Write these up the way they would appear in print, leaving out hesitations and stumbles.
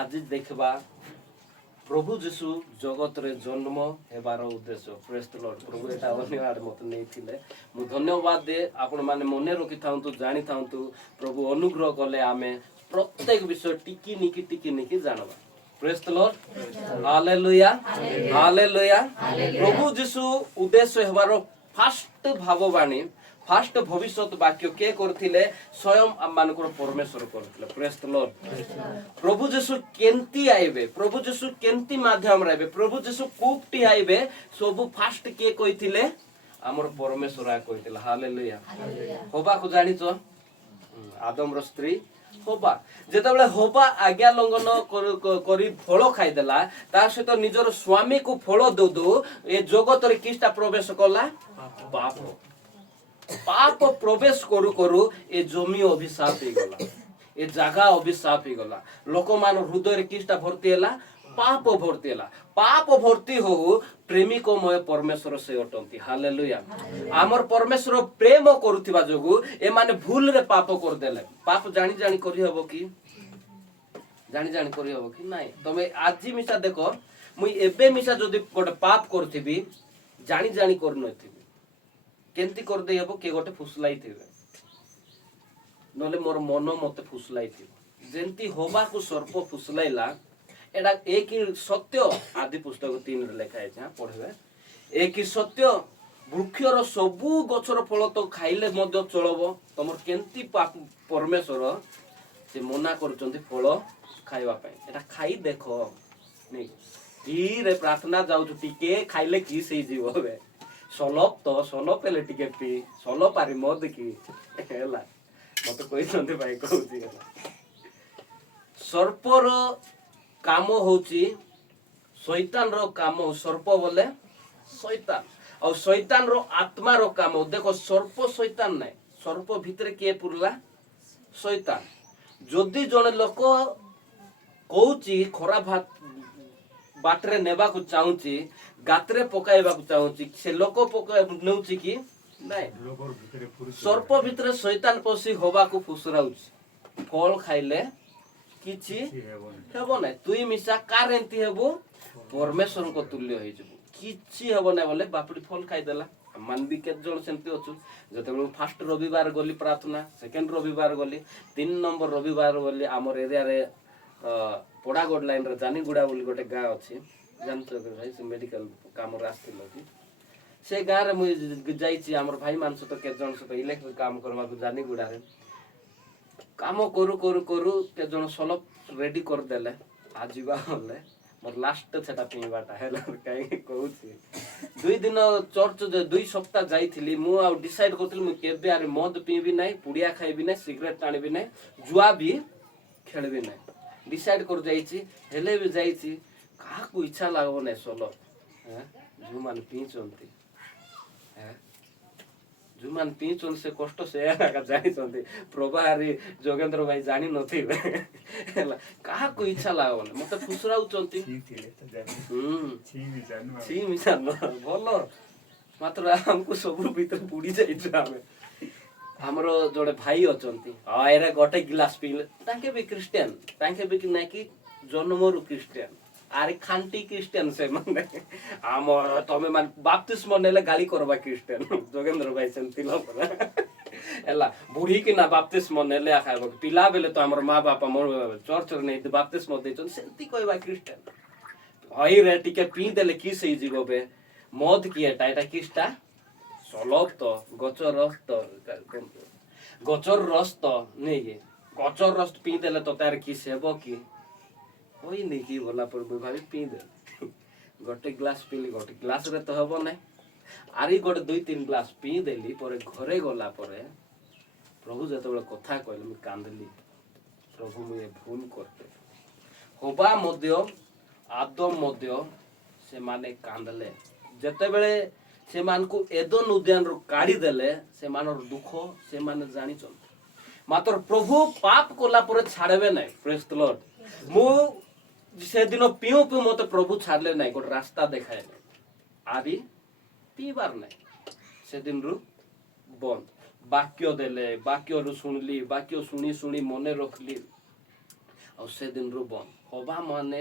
आज देखबा प्रभु जीशु जगत रे जन्म हेबार उद्देश्य प्रेज द लॉर्ड। प्रभु एटा धन्यवाद मत नहीं थिले मु धन्यवाद दे आपण माने मने रखि थांतु जानि थांतु प्रभु अनुग्रह कले आमे प्रत्येक विषय टिकी निकी जानबा। Praise the lord hallelujah hallelujah. प्रभु जीशु उद्देश्य हेबार फास्ट भाववाणी फास्ट भविष्य वाक्य के करथिले स्वयं आम मानकर परमेश्वर करथिले। Praise the lord. प्रभु जीशु केंती आइबे प्रभु जीशु केंती माध्यम रे प्रभु जीशु कोपटी आइबे सब फास्ट के कहिथिले हमर परमेश्वर आ कहिथिले। हालेलुया होबा को जानिचो आदम रो स्त्री होबा जेतेबेले होबा आज्ञा लंघन करी फल खाई देला ता सहित निजर स्वामी को फल दो दो ए जगत रे किस्ता प्रवेश कला पाप पाप प्रवेश करू करू ए जमी अभिशाप हो गला ए जगह अभिशाप हो गला लोक मान हृदय रे किस्ता भर्ती हैला पाप भर्ती हो प्रेमिकमय परमेश्वर से अटंती। हालेलुया आमर परमेश्वर प्रेम करुथिबा जोगु ए माने भूल रे पाप कर देले पाप जानी जानी करी हबो कि नाही तमे आजी मिसा देखो मुई एबे मिसा जदी गोटे पाप करथिबी जानी जानी कर नथिबी केंती कर दे हबो के गोटे फुसलाई थिबे नले मोर मन मते फुसलाई थिबो जेंती होबा को सर्प फुसलाइला एडा एक ही सत्य आदि पुस्तक 3 रे लिखा है पढ़बे एक ही सत्य वृक्षर सबु गछर फल तो खाइले मध्य चलबो तमर केंती पाप परमेश्वर से मना करचंती फल खाइबा पय एटा खाई देखो नै धीरे प्रार्थना जाउ टिके खाइले की सही जीवबे सलप तो सलप हेले टिके पी सलप पारी मद की हैला मते कोइ संते भाई कहउची सर्पर काम होची शैतान रो काम सर्प बोले शैतान और शैतान रो आत्मा रो काम देखो सर्प शैतान नै सर्प भितरे के पुरला शैतान जदी जने लोक कहउची खराब बाटरे नेबा को चाहूची गात्रे पकाइबा को चाहूची से लोक पकाइ नउची कि नै सर्प भितरे शैतान पसी होबा को फुसराउची फल खाइले किछि हेबो नै तुई मिसा कारेंती हेबो परमेश्वर को तुल्य होई जबो किछि हेबो नै बोले बापडी फल खाइ देला मान भी के जण सेंती अछु जते फर्स्ट रविवार गली प्रार्थना सेकंड रविवार गली 3 नंबर रविवार गली हमर एरिया रे पोडागोड लाइन रे जानीगुडा बोली गोटे गाँ अछि जानतो भाई से मेडिकल काम रास्तिलो कि से गाँ रे मुई जाईची हमर भाई मानस तो के जण से इलेक्ट्रिक काम करबा को जानीगुडा रे काम करू करू करू के जण सलप रेडी कर देले आजीबा होले मोर लास्ट छटा पिबाटा हैला काई कहउची 2 दिन चर्च 2 सप्ताह जाईथिली मु आ डिसाइड करथिली मु केबे आरे मद पीबी नै पुडिया खाइबी नै सिगरेट टाणबी नै जुआ भी खेलबी नै डिसाइड कर जाईची हेले भी जाईची का को इच्छा लागबो नै सलप हैं जुमान पीचंती हैं जुमान पीचन से कष्ट से का जानी चंती प्रभारी जोगेंद्र भाई जानी नथि हैला का को इच्छा लागबो नै मते फुसराउ चंती छी मिसान भलो मात्र हमको सब भीतर पुडी जाईछ हमें हमरो जोड़े भाई अचंती आरे गोटे गिलास पीले ताके भी क्रिश्चियन ताके भी नै कि जन्मरु क्रिश्चियन आरे खांटी क्रिश्चियन से माने हम तमे मान बाप्तिस्म नेले गाली करबा क्रिश्चियन जोगेंद्र भाई सेंती लो एला बुढ़ी कि ना बाप्तिस्म नेले खाइबो पिला बेले तो हमर मां बाप मोर चर्च रे नै बाप्तिस्म देचन सेंती कहबा क्रिश्चियन हई रे टिके पी देले की सही जीवबे मद की एटा किस्ता सलप तो गचर रस तो नहीं ये गचर रस पी देले तो तार की सेबो की होई नहीं की बोला पर भाभी पी दे गोटे ग्लास पीली गोटे ग्लास रे तो हबो नै आरी गोटे 2-3 ग्लास पी देली पर घरे गला पर प्रभु जतबेले कथा कहले मैं कांदली प्रभु मैं भूल करते होबा मध्य आदम मध्य से माने कांदले जतबेले से मान को एदन उद्यान रो काढी देले से मानर दुख से माने जानि चल मात्र प्रभु पाप कोला पर छाड़बे नै प्रेज द लॉर्ड मु से दिन पियो पियो मते प्रभु छाड़ले नै गोट रास्ता देखाय आदि पीबार नै से दिन रु बंद वाक्य देले वाक्य रु सुनली वाक्य सुनी सुनी मने रखली ଆଉ ସେ ଦିନରୁ ବନ୍ଦ ହବା ମାନେ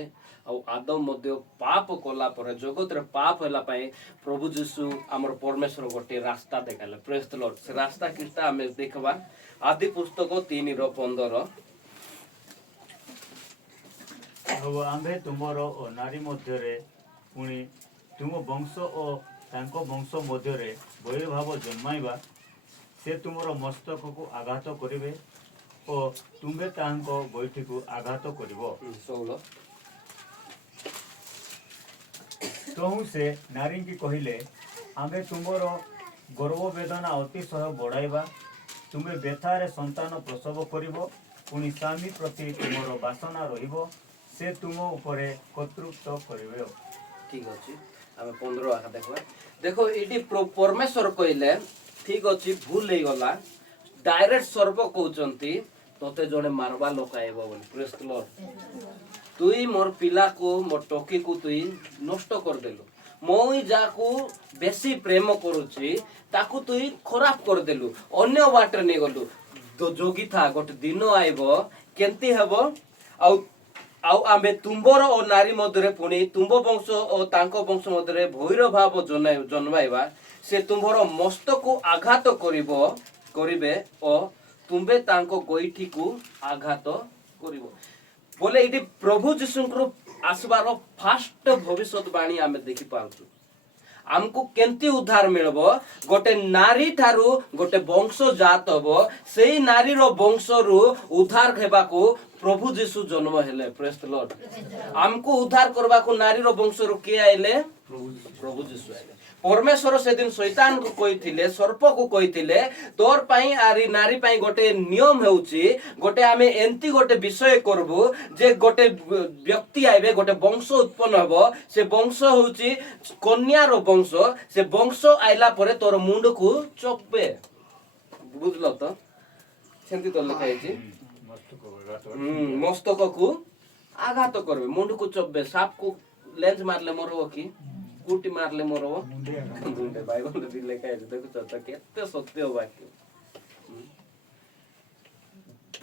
ଆଉ ଆଦମ ମଧ୍ୟ ପାପ କଲା ପରେ ଜଗତରେ ପାପ ହେଲା ପାଇଁ ପ୍ରଭୁ ଯୀଶୁ ଆମର ପରମେଶ୍ୱର ଗୋଟିଏ ରାସ୍ତା ଦେଖାଇଲେ ପ୍ରେଜ୍ ଦ ଲର୍ଡ ସେ ରାସ୍ତା କିଛିଟା ଆମେ ଦେଖିବା ଆଦି ପୁସ୍ତକ 3:15 ଆଉ ଆମ୍ଭେ ତୁମର ଓ ନାରୀ ମଧ୍ୟରେ ପୁଣି ତୁମ ବଂଶ ଓ ତାଙ୍କ ବଂଶ ମଧ୍ୟରେ ବୈରଭାବ ଜନ୍ମାଇବା ସେ ତୁମର ମସ୍ତକକୁ ଆଘାତ କରିବେ ଓ ତୁମ୍ଭେ ତାହାଙ୍କ ଗୋଇଠିକୁ ଆଘାତ କରିବ। 16 ତହୁଁ ସେ ନାରୀଙ୍କି କହିଲେ ଆମ୍ଭେ ତୁମର ଗର୍ଭ ବେଦନା ଅତିଶୟ ବଢ଼ାଇବା ତୁମେ ବ୍ୟଥାରେ ସନ୍ତାନ ପ୍ରସବ କରିବ ପୁଣି ସ୍ୱାମୀ ପ୍ରତି ତୁମର ବାସନା ରହିବ ସେ ତୁମ ଉପରେ କର୍ତ୍ତୃତ୍ୱ କରିବେ। ଠିକ ଅଛି ଆମେ 15 ଆକା ଦେଖିବା ଦେଖ ଏଠି ପରମେଶ୍ୱର କହିଲେ ଠିକ ଅଛି ଭୁଲ ହେଇଗଲା ଡାଇରେକ୍ଟ ସର୍ବ କହୁଛନ୍ତି ତତେ ଜଣେ ମାରବା ଲୋକ ଆଇବ ବୋଲି ପ୍ରେଜ୍ ଦ ଲର୍ଡ ତୁଇ ମୋର ପିଲାକୁ ମୋର ଟୋକିକୁ ତୁଇ ନଷ୍ଟ କରିଦେଲୁ ମୁଇଁ ଯାହାକୁ ବେଶୀ ପ୍ରେମ କରୁଛି ତାକୁ ତୁଇ ଖରାପ କରିଦେଲୁ ଅନ୍ୟ ବାଟରେ ନେଇଗଲୁ ଜଗିଥା ଗୋଟେ ଦିନ ଆଇବ କେମିତି ହେବ ଆଉ ଆଉ ଆମେ ତୁମ୍ଭର ଓ ନାରୀ ମଧ୍ୟରେ ପୁଣି ତୁମ୍ଭ ବଂଶ ଓ ତାଙ୍କ ବଂଶ ମଧ୍ୟରେ ଭୈର ଭାବ ଜନ୍ମାଇବା ସେ ତୁମ୍ଭର ମସ୍ତକୁ ଆଘାତ କରିବେ ଓ ତୁମ୍ଭେ ତାଙ୍କ ଗୋଇଠିକୁ ଆଘାତ କରିବ ବୋଲେ ଏଠି ପ୍ରଭୁ ଯୀଶୁଙ୍କର ଆସିବାର ଫାଷ୍ଟ ଭବିଷ୍ୟତବାଣୀ ଆମେ ଦେଖିପାରୁଛୁ ଆମକୁ କେମିତି ଉଦ୍ଧାର ମିଳିବ ଗୋଟେ ନାରୀ ଠାରୁ ଗୋଟେ ବଂଶ ଜାତ ହବ ସେଇ ନାରୀର ବଂଶରୁ ଉଦ୍ଧାର ହେବାକୁ ପ୍ରଭୁ ଯୀଶୁ ଜନ୍ମ ହେଲେ ପ୍ରେଜ୍ ଦ ଲର୍ଡ ଆମକୁ ଉଦ୍ଧାର କରିବାକୁ ନାରୀର ବଂଶରୁ କିଏ ଆଇଲେ ପ୍ରଭୁ ଯୀଶୁ ଆଇଲେ ପରମେଶ୍ୱର ସେଦିନ ଶୈତାନକୁ କହିଥିଲେ ସର୍ପକୁ କହିଥିଲେ ତୋର ପାଇଁ ଆରି ନାରୀ ପାଇଁ ଗୋଟେ ନିୟମ ହେଉଛି ଗୋଟେ ଆମେ ଏମିତି ଗୋଟେ ବିଷୟ କରିବୁ ଯେ ଗୋଟେ ବ୍ୟକ୍ତି ଆଇବେ ଗୋଟେ ବଂଶ ଉତ୍ପନ୍ନ ହେବ ସେ ବଂଶ ହେଉଛି କନ୍ୟାର ବଂଶ ସେ ବଂଶ ଆଇଲା ପରେ ତୋର ମୁଣ୍ଡକୁ ଚପେ ବୁଝିଲ ତ ସେମିତି ତ ଲେଖା ହେଇଛି ମସ୍ତକକୁ ଆଘାତ କରିବେ ମୁଣ୍ଡକୁ ଚପବେ ସାପକୁ ଲେନ୍ସ ମାରିଲେ ମରବ କି କୁଟି ମାରିଲେ ମରବ ମୁଣ୍ଡେ ବାଇବଲରେ ବି ଲେଖା ହେଇଛି ଦେଖୁଛ ତ କେତେ ସତ୍ୟ ବାକ୍ୟ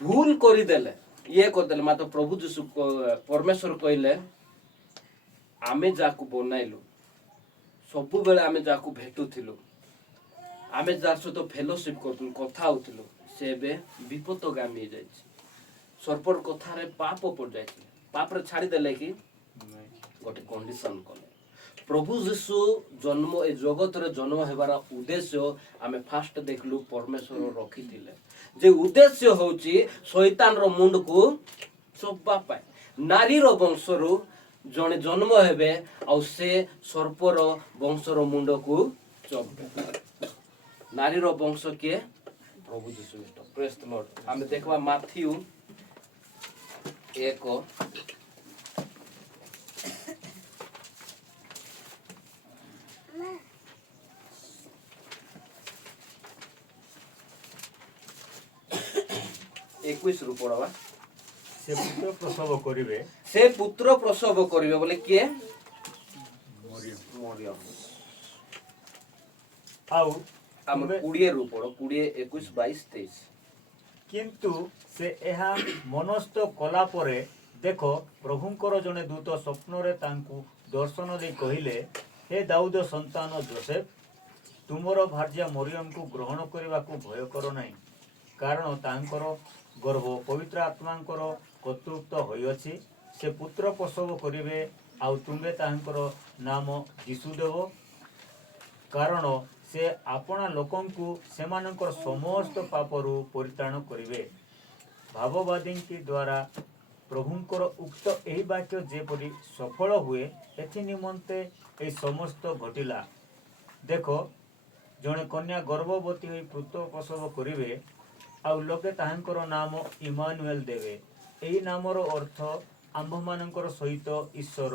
ଭୁଲ କରିଦେଲେ ଇଏ କରିଦେଲେ ମାତ୍ର ପ୍ରଭୁ ଯୀଶୁ ପରମେଶ୍ୱର କହିଲେ ଆମେ ଯାହାକୁ ବନାଇଲୁ ସବୁବେଳେ ଆମେ ଯାହାକୁ ଭେଟୁଥିଲୁ ଆମେ ଯାହା ସହିତ ଫେଲୋସିପ କରୁଥିଲୁ କଥା ହଉଥିଲୁ ସେ ଏବେ ବିପଦଗାମୀ ହେଇଯାଇଛି ସର୍ପର କଥାରେ ପାପ ପଡିଯାଇଛି ପାପରେ ଛାଡ଼ିଦେଲେ କି ଗୋଟେ କଣ୍ଡିସନ କଲେ ପ୍ରଭୁ ଯୀଶୁ ଜନ୍ମ ଏ ଜଗତରେ ଜନ୍ମ ହେବାର ଉଦ୍ଦେଶ୍ୟ ଆମେ ଫାଷ୍ଟ ଦେଖିଲୁ ପରମେଶ୍ୱର ରଖିଥିଲେ ଯେ ଉଦ୍ଦେଶ୍ୟ ହେଉଛି ଶୈତାନର ମୁଣ୍ଡକୁ ଚୋବା ପାଇଁ ନାରୀର ବଂଶରୁ ଜଣେ ଜନ୍ମ ହେବେ ଆଉ ସେ ସର୍ପର ବଂଶର ମୁଣ୍ଡକୁ ଚୋବେ ନାରୀର ବଂଶ କିଏ ପ୍ରଭୁ ଯୀଶୁ ଖ୍ରୀଷ୍ଟ ପ୍ରେଜ୍ ଦ ଲର୍ଡ ଆମେ ଦେଖିବା ମାଥ୍ୟୁ 1 21 ରୁ ପଢବା ସେ ପୁତ୍ର ପ୍ରସବ କରିବେ ସେ ପୁତ୍ର ପ୍ରସବ କରିବେ ବୋଲେ କିଏ ମରିୟମ ଆଉ ଆମେ 20 ରୁ ପଢ 20 21 22 23 କିନ୍ତୁ ସେ ଏହା ମନସ୍ଥ କଲା ପରେ ଦେଖ ପ୍ରଭୁଙ୍କର ଜଣେ ଦୂତ ସ୍ୱପ୍ନରେ ତାଙ୍କୁ ଦର୍ଶନ ଦେଇ କହିଲେ ହେ ଦାଉଦ ସନ୍ତାନ ଯୋସେଫ ତୁମର ଭାର୍ଯ୍ୟା ମରିୟମକୁ ଗ୍ରହଣ କରିବାକୁ ଭୟ କର ନାହିଁ କାରଣ ତାଙ୍କର ଗର୍ଭ ପବିତ୍ର ଆତ୍ମାଙ୍କର କର୍ତ୍ତୃତ୍ୱ ହୋଇଅଛି ସେ ପୁତ୍ର ପ୍ରସବ କରିବେ ଆଉ ତୁମେ ତାହାଙ୍କର ନାମ ଯୀଶୁ ଦେବ କାରଣ ସେ ଆପଣା ଲୋକଙ୍କୁ ସେମାନଙ୍କର ସମସ୍ତ ପାପରୁ ପରିତ୍ରାଣ କରିବେ ଭାବବାଦୀଙ୍କ ଦ୍ୱାରା ପ୍ରଭୁଙ୍କର ଉକ୍ତ ଏହି ବାକ୍ୟ ଯେପରି ସଫଳ ହୁଏ ଏଥି ନିମନ୍ତେ ଏହି ସମସ୍ତ ଘଟିଲା ଦେଖ ଜଣେ କନ୍ୟା ଗର୍ଭବତୀ ହୋଇ ପୁତ୍ର ପ୍ରସବ କରିବେ ଆଉ ଲୋକେ ତାହାଙ୍କର ନାମ ଇମାନୁଏଲ ଦେବେ ଏହି ନାମର ଅର୍ଥ ଆମ୍ଭମାନଙ୍କର ସହିତ ଈଶ୍ୱର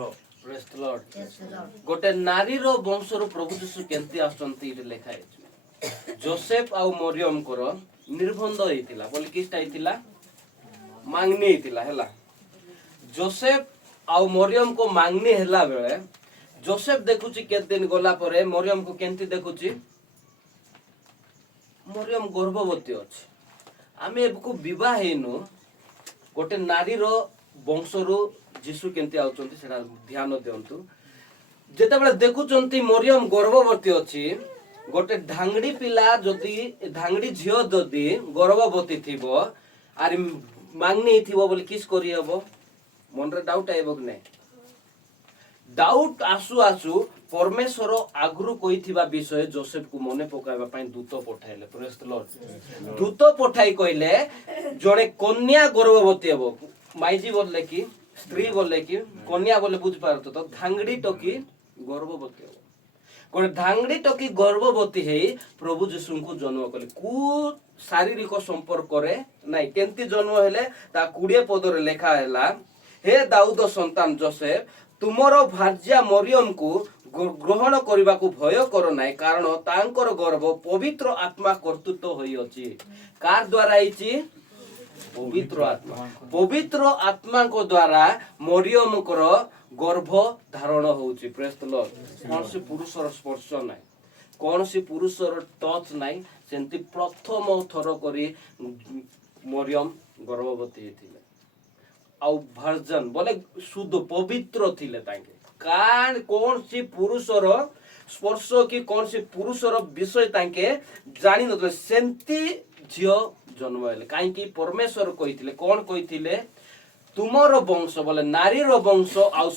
ଗୋଟେ ନାରୀର ବଂଶରୁ ପ୍ରଭୁ ଯୀଶୁ କେମିତି ଆସୁଛନ୍ତି ଏଠି ଲେଖା ହେଇଛି ଯୋସେଫ ଆଉ ମରିୟମଙ୍କର ନିର୍ବନ୍ଧ ହେଇଥିଲା ବୋଲି କିଛିଟା ହେଇଥିଲା ମାଙ୍ଗନି ହେଇଥିଲା ହେଲା ଯୋସେଫ ଆଉ ମରିୟମକୁ ମାଙ୍ଗନି ହେଲା ବେଳେ ଯୋସେଫ ଦେଖୁଛି କେତେ ଦିନ ଗଲା ପରେ ମରିୟମକୁ କେମିତି ଦେଖୁଛି ମରିୟମ ଗର୍ଭବତୀ ଅଛି ଆମେ ଏକୁ ବିବାହ ହେଇନୁ ଗୋଟେ ନାରୀର ବଂଶରୁ ଯୀଶୁ କେମିତି ଆଉଛନ୍ତି ସେଟା ଧ୍ୟାନ ଦିଅନ୍ତୁ। ଯେତେବେଳେ ଦେଖୁଛନ୍ତି ମରିୟମ ଗର୍ଭବତୀ ଅଛି, ଗୋଟେ ଧାଙ୍ଗଡି ପିଲା ଯଦି ଧାଙ୍ଗଡି ଝିଅ ଯଦି ଗର୍ଭବତୀ ଥିବ ଆରି ମାଙ୍ଗନି ଥିବ ବୋଲି କିସ୍ କରିହେବ? ମନରେ ଡାଉଟ୍ ଆଇବ କି ନାହିଁ? ଡାଉଟ୍ ଆସୁ ଆସୁ ପରମେଶ୍ୱର ଆଗରୁ କହିଥିବା ବିଷୟ ଯୋସେଫକୁ ମନେ ପକାଇବା ପାଇଁ ଦୂତ ପଠାଇଲେ। ପ୍ରେଜ୍ ଦ ଲର୍ଡ। ଦୂତ ପଠାଇ କହିଲେ ଜଣେ କନ୍ୟା ଗର୍ଭବତୀ ହେବ। ମାଇଜି ବୋଲେ କି ସ୍ତ୍ରୀ ବୋଲେ କି କନ୍ୟା ବୋଲେ ବୁଝିପାରୁଛ ତ, ଧାଙ୍ଗଡି ଟକି ଗର୍ଭବତୀ ହେବ। ଗୋଟେ ଧାଙ୍ଗଡି ଟକି ଗର୍ଭବତୀ ହେଇ ପ୍ରଭୁ ଯୀଶୁଙ୍କୁ ଜନ୍ମ କଲେ। କୁ ଶାରୀରିକ ସମ୍ପର୍କରେ ନାଇଁ, କେମିତି ଜନ୍ମ ହେଲେ ତା 20 ପଦରେ ଲେଖା ହେଲା, ହେ ଦାଉଦ ସନ୍ତାନ ଯୋସେଫ, ତୁମର ଭାର୍ଯ୍ୟା ମରିୟମକୁ ଗ୍ରହଣ କରିବାକୁ ଭୟ କର ନାହିଁ, କାରଣ ତାଙ୍କର ଗର୍ଭ ପବିତ୍ର ଆତ୍ମା କର୍ତ୍ତୃତ୍ୱ ହୋଇଅଛି। କାର୍ ଦ୍ୱାରା ହେଇଛି? ପବିତ୍ର ଆତ୍ମା। ପବିତ୍ର ଆତ୍ମାଙ୍କ ଦ୍ୱାରା ମରିୟମଙ୍କର ଗର୍ଭ ଧାରଣ ହଉଛି। ପ୍ରେଜ୍ ଦ ଲର୍ଡ। କୌଣସି ପୁରୁଷର ସ୍ପର୍ଶ ନାହିଁ, କୌଣସି ପୁରୁଷର ଟଚ୍ ନାହିଁ। ସେମିତି ପ୍ରଥମ ଥର କରି ମରିୟମ ଗର୍ଭବତୀ ହେଇଥିଲେ। ଆଉ ଭର୍ଜନ ବୋଲେ ଶୁଦ୍ଧ ପବିତ୍ର ଥିଲେ ତାଙ୍କେ। କୌଣସି ପୁରୁଷର ସ୍ପର୍ଶ କି କୌଣସି ପୁରୁଷର ବିଷୟ ତାଙ୍କେ ଜାଣିନଥିଲେ। ସେମିତି ଝିଅ ଜନ୍ମ ହେଲେ। କାହିଁକି? ପରମେଶ୍ୱର କହିଥିଲେ। କ'ଣ କହିଥିଲେ? ତୁମର ବଂଶ ବୋଲେ ନାରୀର ବଂଶ ଆଉ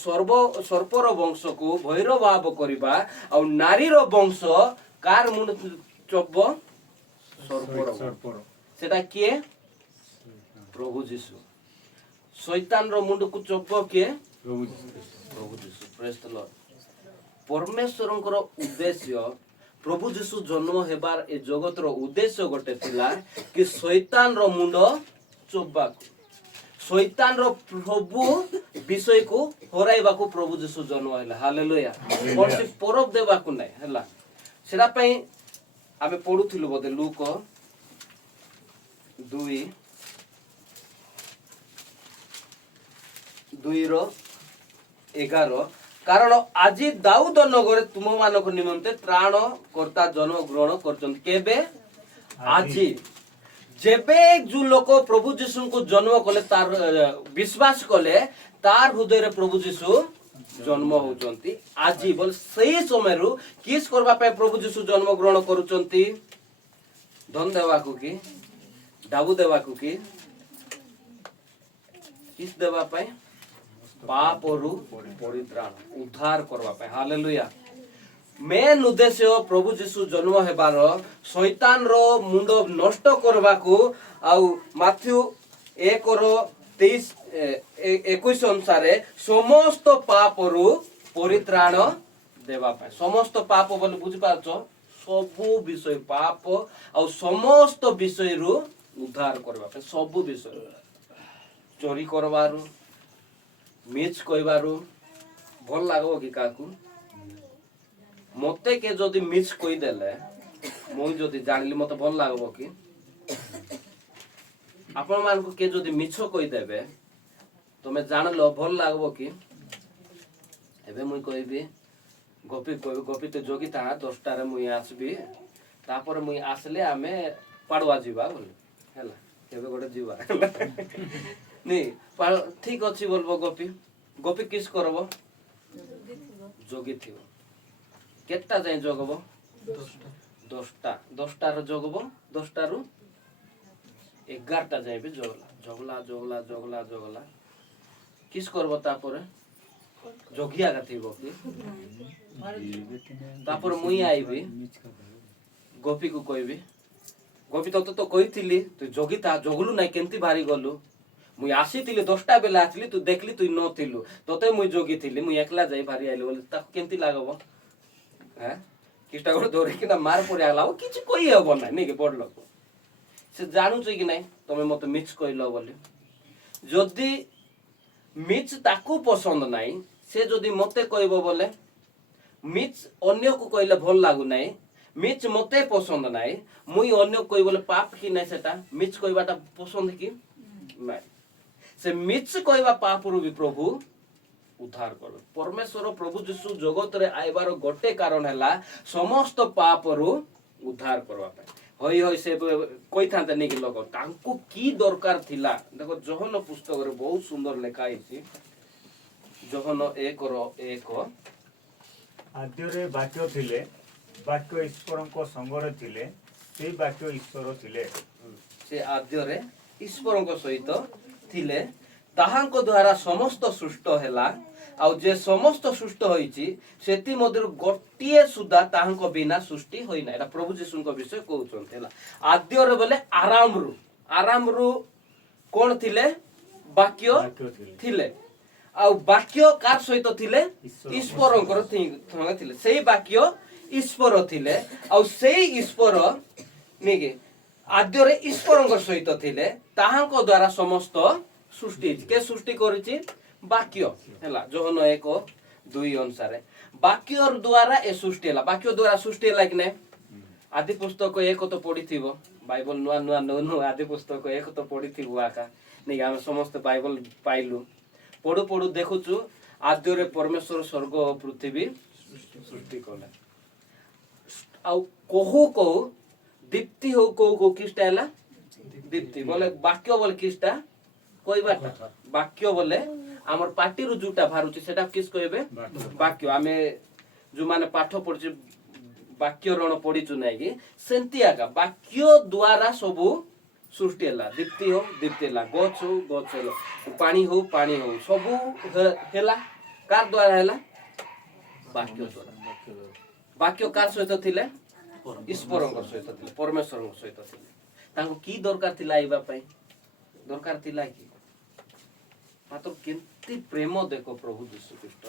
ସର୍ପର ବଂଶକୁ ଭୈରଭାବ କରିବା, ଆଉ ନାରୀର ବଂଶ କାର ମୁଣ୍ଡ ଚବ? ସର୍ପର। ସେଟା କିଏ? ପ୍ରଭୁ ଯୀଶୁ। ଶୈତାନର ମୁଣ୍ଡକୁ ଚବ କିଏ? ପ୍ରଭୁ ଯୀଶୁ। ପ୍ରେଜ୍ ଦ ଲର୍ଡ। ପରମେଶ୍ୱରଙ୍କର ଉଦ୍ଦେଶ୍ୟ, ପ୍ରଭୁ ଯୀଶୁ ଜନ୍ମ ହେବାର ଏ ଜଗତର ଉଦ୍ଦେଶ୍ୟ ଗୋଟେ ଥିଲା କି ଶୈତାନର ମୁଣ୍ଡ ଚୋବାକୁ, ଶୈତାନର ସବୁ ବିଷୟକୁ ହରାଇବାକୁ ପ୍ରଭୁ ଯୀଶୁ ଜନ୍ମ ହେଲା। ହାଲେଲୁୟା। କୌଣସି ପରବ ଦେବାକୁ ନାହିଁ ହେଲା। ସେଟା ପାଇଁ ଆମେ ପଢୁଥିଲୁ ବୋଧେ ଲୁକ 2:11, କାରଣ ଆଜି ଦାଉଦ ନଗରରେ ତୁମମାନଙ୍କ ନିମନ୍ତେ ତ୍ରାଣ କର୍ତ୍ତା ଜନ୍ମ ଗ୍ରହଣ କରିଛନ୍ତି। କେବେ? ଆଜି। ଯେବେ ଯୋଉ ଲୋକ ପ୍ରଭୁ ଯୀଶୁଙ୍କୁ ଜନ୍ମ କଲେ, ତାର ବିଶ୍ୱାସ କଲେ, ତାର ହୃଦୟରେ ପ୍ରଭୁ ଯୀଶୁ ଜନ୍ମ ହଉଛନ୍ତି ଆଜି। ବୋଲେ ସେଇ ସମୟରୁ କିସ୍ କରିବା ପାଇଁ ପ୍ରଭୁ ଯୀଶୁ ଜନ୍ମ ଗ୍ରହଣ କରୁଛନ୍ତି? ଧନ ଦେବାକୁ କି ଡାବୁ ଦେବାକୁ କି କିସ୍ ଦେବା ପାଇଁ? ପାପରୁ ପରିତ୍ରାଣ, ଉଦ୍ଧାର କରିବା ପାଇଁ। ହାଲେଲୁୟା। ମେନ୍ ଉଦ୍ଦେଶ୍ୟ ପ୍ରଭୁ ଯୀଶୁ ଜନ୍ମ ହେବାର ଶୈତାନର ମୁଣ୍ଡ ନଷ୍ଟ କରିବାକୁ, ଆଉ ମାଥ୍ୟୁ 1:23-21 ଅନୁସାରେ ସମସ୍ତ ପାପରୁ ପରିତ୍ରାଣ ଦେବା ପାଇଁ। ସମସ୍ତ ପାପ ବୋଲି ବୁଝିପାରୁଛ? ସବୁ ବିଷୟ ପାପ ଆଉ ସମସ୍ତ ବିଷୟରୁ ଉଦ୍ଧାର କରିବା ପାଇଁ। ସବୁ ବିଷୟ, ଚୋରି କରବାରୁ, ମିଛ କହିବାରୁ। ଭଲ ଲାଗିବ କି କାହାକୁ? ମତେ କେ ଯଦି ମିଛ କହିଦେଲେ, ମୁଁ ଯଦି ଜାଣିଲି, ମତେ ଭଲ ଲାଗିବ କି? ଆପଣ ମାନଙ୍କୁ କେ ଯଦି ମିଛ କହିଦେବେ, ତମେ ଜାଣିଲ, ଭଲ ଲାଗିବ କି? ଏବେ ମୁଇଁ କହିବି, ଗୋପୀ କହିବି, ଗୋପୀ ତୁ ଜଗିଥା, 10ଟାରେ ମୁଇଁ ଆସିବି, ତାପରେ ମୁଇଁ ଆସିଲେ ଆମେ ପାଡ଼ୁଆ ଯିବା ବୋଲି ହେଲା। କେବେ ଗୋଟେ ଯିବା ନି ଠିକ ଅଛି ବୋଲବ ଗୋପୀ। ଗୋପୀ କିସ୍ କରବ? ଜଗିଥିବ। କେତେଟା ଯାଏ ଜଗବ? 10ଟା। 10ଟାରୁ ଜଗବ, 10ଟାରୁ 11ଟା ଯାଏ ବି ଜଗଲା। କିସ୍ କରବ ତାପରେ? ଜଗିଆ ଥିବ କି? ତାପରେ ମୁଇଁ ଆଇବି, ଗୋପୀକୁ କହିବି, ଗୋପୀ ତତେ ତ କହିଥିଲି ତୁ ଜଗିଥା, ଜଗଲୁ ନାଇଁ, କେମିତି ବାହାରି ଗଲୁ? ମୁଇଁ ଆସିଥିଲି 10ଟା ବେଲେ ଆସିଲି, ତୁ ଦେଖିଲି ତୁଇ ନଥିଲୁ, ତତେ ମୁଇଁ ଜଗିଥିଲି, ମୁଇଁ ଏକଲା ଯାଇ ବାହାରି ଆଇଲି ବୋଲି ତାକୁ କେମିତି ଲାଗବ? କିଛିଟା ଗୋଟେ ଧରିକିନା ମାର ପରି ଆଗଲା, ଆଉ କିଛି କହି ହବ ନାହିଁ ନାଇଁ କି? ବଡ ଲୋକ ସେ ଜାଣୁଛ କି ନାଇଁ ତମେ ମତେ ମିଛ କହିଲ ବୋଲି। ଯଦି ମିଛ ତାକୁ ପସନ୍ଦ ନାହିଁ, ସେ ଯଦି ମତେ କହିବ ବୋଲେ, ମିଛ ଅନ୍ୟକୁ କହିଲେ ଭଲ ଲାଗୁନାହିଁ, ମିଛ ମତେ ପସନ୍ଦ ନାହିଁ, ମୁଇଁ ଅନ୍ୟକୁ କହିବି ବୋଲେ ପାପ କି ନାହିଁ? ସେଟା ମିଛ କହିବାଟା ପସନ୍ଦ କି ନାହିଁ? ସେ ମିଛ କହିବା ପାପରୁ ବି ପ୍ରଭୁ ଉଦ୍ଧାର କରିବେ। ପରମେଶ୍ୱର ପ୍ରଭୁ ଯୀଶୁ ଜଗତରେ ଆଇବାର ଗୋଟେ କାରଣ ହେଲା ସମସ୍ତ ପାପରୁ ଉଦ୍ଧାର କରିବା ପାଇଁ। ହଇ ହଇ ସେ କହିଥାନ୍ତେ ନେଇକି ଲୋକ ତାଙ୍କୁ କି ଦରକାର ଥିଲା ଦେଖ ଯୋହନ ପୁସ୍ତକରେ ବହୁତ ସୁନ୍ଦର ଲେଖା ହେଇଛି ଯୋହନ 1:1 ଆଦ୍ୟରେ ବାକ୍ୟ ଥିଲେ, ବାକ୍ୟ ଈଶ୍ୱରଙ୍କ ସଙ୍ଗରେ ଥିଲେ, ସେଇ ବାକ୍ୟ ଈଶ୍ୱର ଥିଲେ। ସେ ଆଦ୍ୟରେ ଈଶ୍ୱରଙ୍କ ସହିତ ଥିଲେ ତାହାଙ୍କ ଦ୍ୱାରା ସମସ୍ତ ସୃଷ୍ଟ ହେଲା ଆଉ ଯେ ସମସ୍ତ ସୃଷ୍ଟ ହୋଇଛି ସେଥି ମଧ୍ୟରୁ ଗୋଟିଏ ସୁଦ୍ଧା ତାହାଙ୍କ ବିନା ସୃଷ୍ଟି ହୋଇନାହିଁ ଏଟା ପ୍ରଭୁ ଯୀଶୁଙ୍କ ବିଷୟ କହୁଛନ୍ତି ହେଲା ଆଦ୍ୟରେ ବୋଲେ ଆରାମରୁ କଣ ଥିଲେ ବାକ୍ୟ ଥିଲେ ଆଉ ବାକ୍ୟ କାର ସହିତ ଥିଲେ ଈଶ୍ୱରଙ୍କର ସଙ୍ଗେ ଥିଲେ ସେଇ ବାକ୍ୟ ଈଶ୍ୱର ଥିଲେ ଆଉ ସେଇ ଈଶ୍ୱର ନେଇକି ଆଦ୍ୟରେ ଈଶ୍ୱରଙ୍କ ସହିତ ଥିଲେ ତାହାଙ୍କ ଦ୍ୱାରା ସମସ୍ତ ସୃଷ୍ଟି ହେଇଛି କେ ସୃଷ୍ଟି କରିଛି ବାକ୍ୟ ହେଲା ଯୋହନ 1:2 ଅନୁସାରେ ବାକ୍ୟ ଦ୍ୱାରା ଏ ସୃଷ୍ଟି ହେଲା ବାକ୍ୟ ଦ୍ୱାରା ସୃଷ୍ଟି ହେଲା କି ନାଇଁ ଆଦି ପୁସ୍ତକ 1 ତ ପଢିଥିବ ବାଇବଲ ନୂଆ ଆଦି ପୁସ୍ତକ 1 ତ ପଢିଥିବ ଆକା ନେଇ ଆମେ ସମସ୍ତେ ବାଇବଲ ପାଇଲୁ ପଢୁ ପଢୁ ଦେଖୁଛୁ ଆଦ୍ୟରେ ପରମେଶ୍ୱର ସ୍ୱର୍ଗ ଓ ପୃଥିବୀ ସୃଷ୍ଟି କଲେ ଆଉ କହୁ ଦୀପ୍ତି ହଉ କୋଉ କିସଟା ହେଲା ଦୀପ୍ତି ବୋଲେ ବାକ୍ୟ ବୋଲେ କିସଟା କହିବାଟା ବାକ୍ୟ ବୋଲେ ଆମର ପାଟିରୁ ଯୋଉଟା ବାହାରୁଛି ସେଟା କିସ କହିବେ ବାକ୍ୟ ଆମେ ଯୋଉମାନେ ପାଠ ପଢୁଛୁ ବାକ୍ୟ ରଣ ପଢିଛୁ ନାଇଁ କି ସେମିତି ଆକା ବାକ୍ୟ ଦ୍ୱାରା ସବୁ ସୃଷ୍ଟି ହେଲା ଦୀପ୍ତି ହେଲା ଗଛ ହଉ ଗଛ ହେଲା ପାଣି ହଉ ସବୁ ହେଲା କାର ଦ୍ୱାରା ହେଲା ବାକ୍ୟ ଦ୍ୱାରା ବାକ୍ୟ କାର ସହିତ ଥିଲେ ଈଶ୍ୱରଙ୍କ ସହିତ ଥିଲେ ପରମେଶ୍ୱରଙ୍କ ସହିତ ଥିଲେ ତାଙ୍କୁ କି ଦରକାର ଥିଲା ଆଇବା ପାଇଁ ଦରକାର ଥିଲା କି ମାତ୍ର କେମିତି ପ୍ରେମ ଦେଖ ପ୍ରଭୁ ଯୀଶୁ ଖ୍ରୀଷ୍ଟ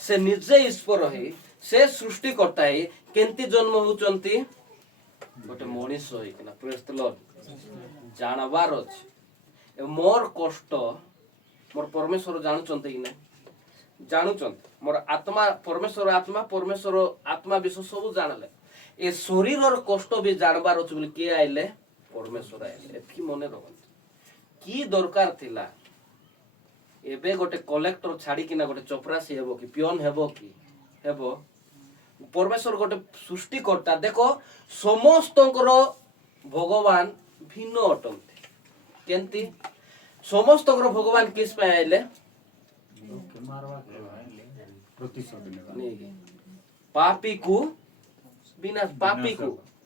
ସେ ନିଜେ ଈଶ୍ୱର ହେଇ ସେ ସୃଷ୍ଟିକର୍ତ୍ତା ହେଇ କେମିତି ଜନ୍ମ ହଉଛନ୍ତି ଗୋଟେ ମଣିଷ ହେଇକିନା ପ୍ରେଜ୍ ଦ ଲର୍ଡ ଜାଣବାର ଅଛି ମୋର କଷ୍ଟ ମୋର ପରମେଶ୍ୱର ଜାଣୁଛନ୍ତି କି ନାଇଁ ଜାଣୁଛନ୍ତି ମୋର ଆତ୍ମା ପରମେଶ୍ୱର ଆତ୍ମା ବିଷୟ ସବୁ ଜାଣିଲେ ଏ ଶରୀରର କଷ୍ଟ ବି ଜାଣବାର ଅଛି ବୋଲି କିଏ ଆଇଲେ ପରମେଶ୍ୱର ଆଇଲେ ଏତିକି ମନେ ରଖନ୍ତୁ କି ଦରକାର ଥିଲା ଏବେ ଗୋଟେ କଲେକ୍ଟର ଛାଡିକିନା ଗୋଟେ ଚପରାସୀ ହେବ କି ପିଅନ ହେବ କି ହେବ ପରମେଶ୍ୱର ଗୋଟେ ସୃଷ୍ଟିକର୍ତ୍ତା ଦେଖ ସମସ୍ତଙ୍କର ଭଗବାନ ଭିନ୍ନ ଅଟନ୍ତି କେମିତି ସମସ୍ତଙ୍କର ଭଗବାନ କିସ ପାଇଁ ଆଇଲେ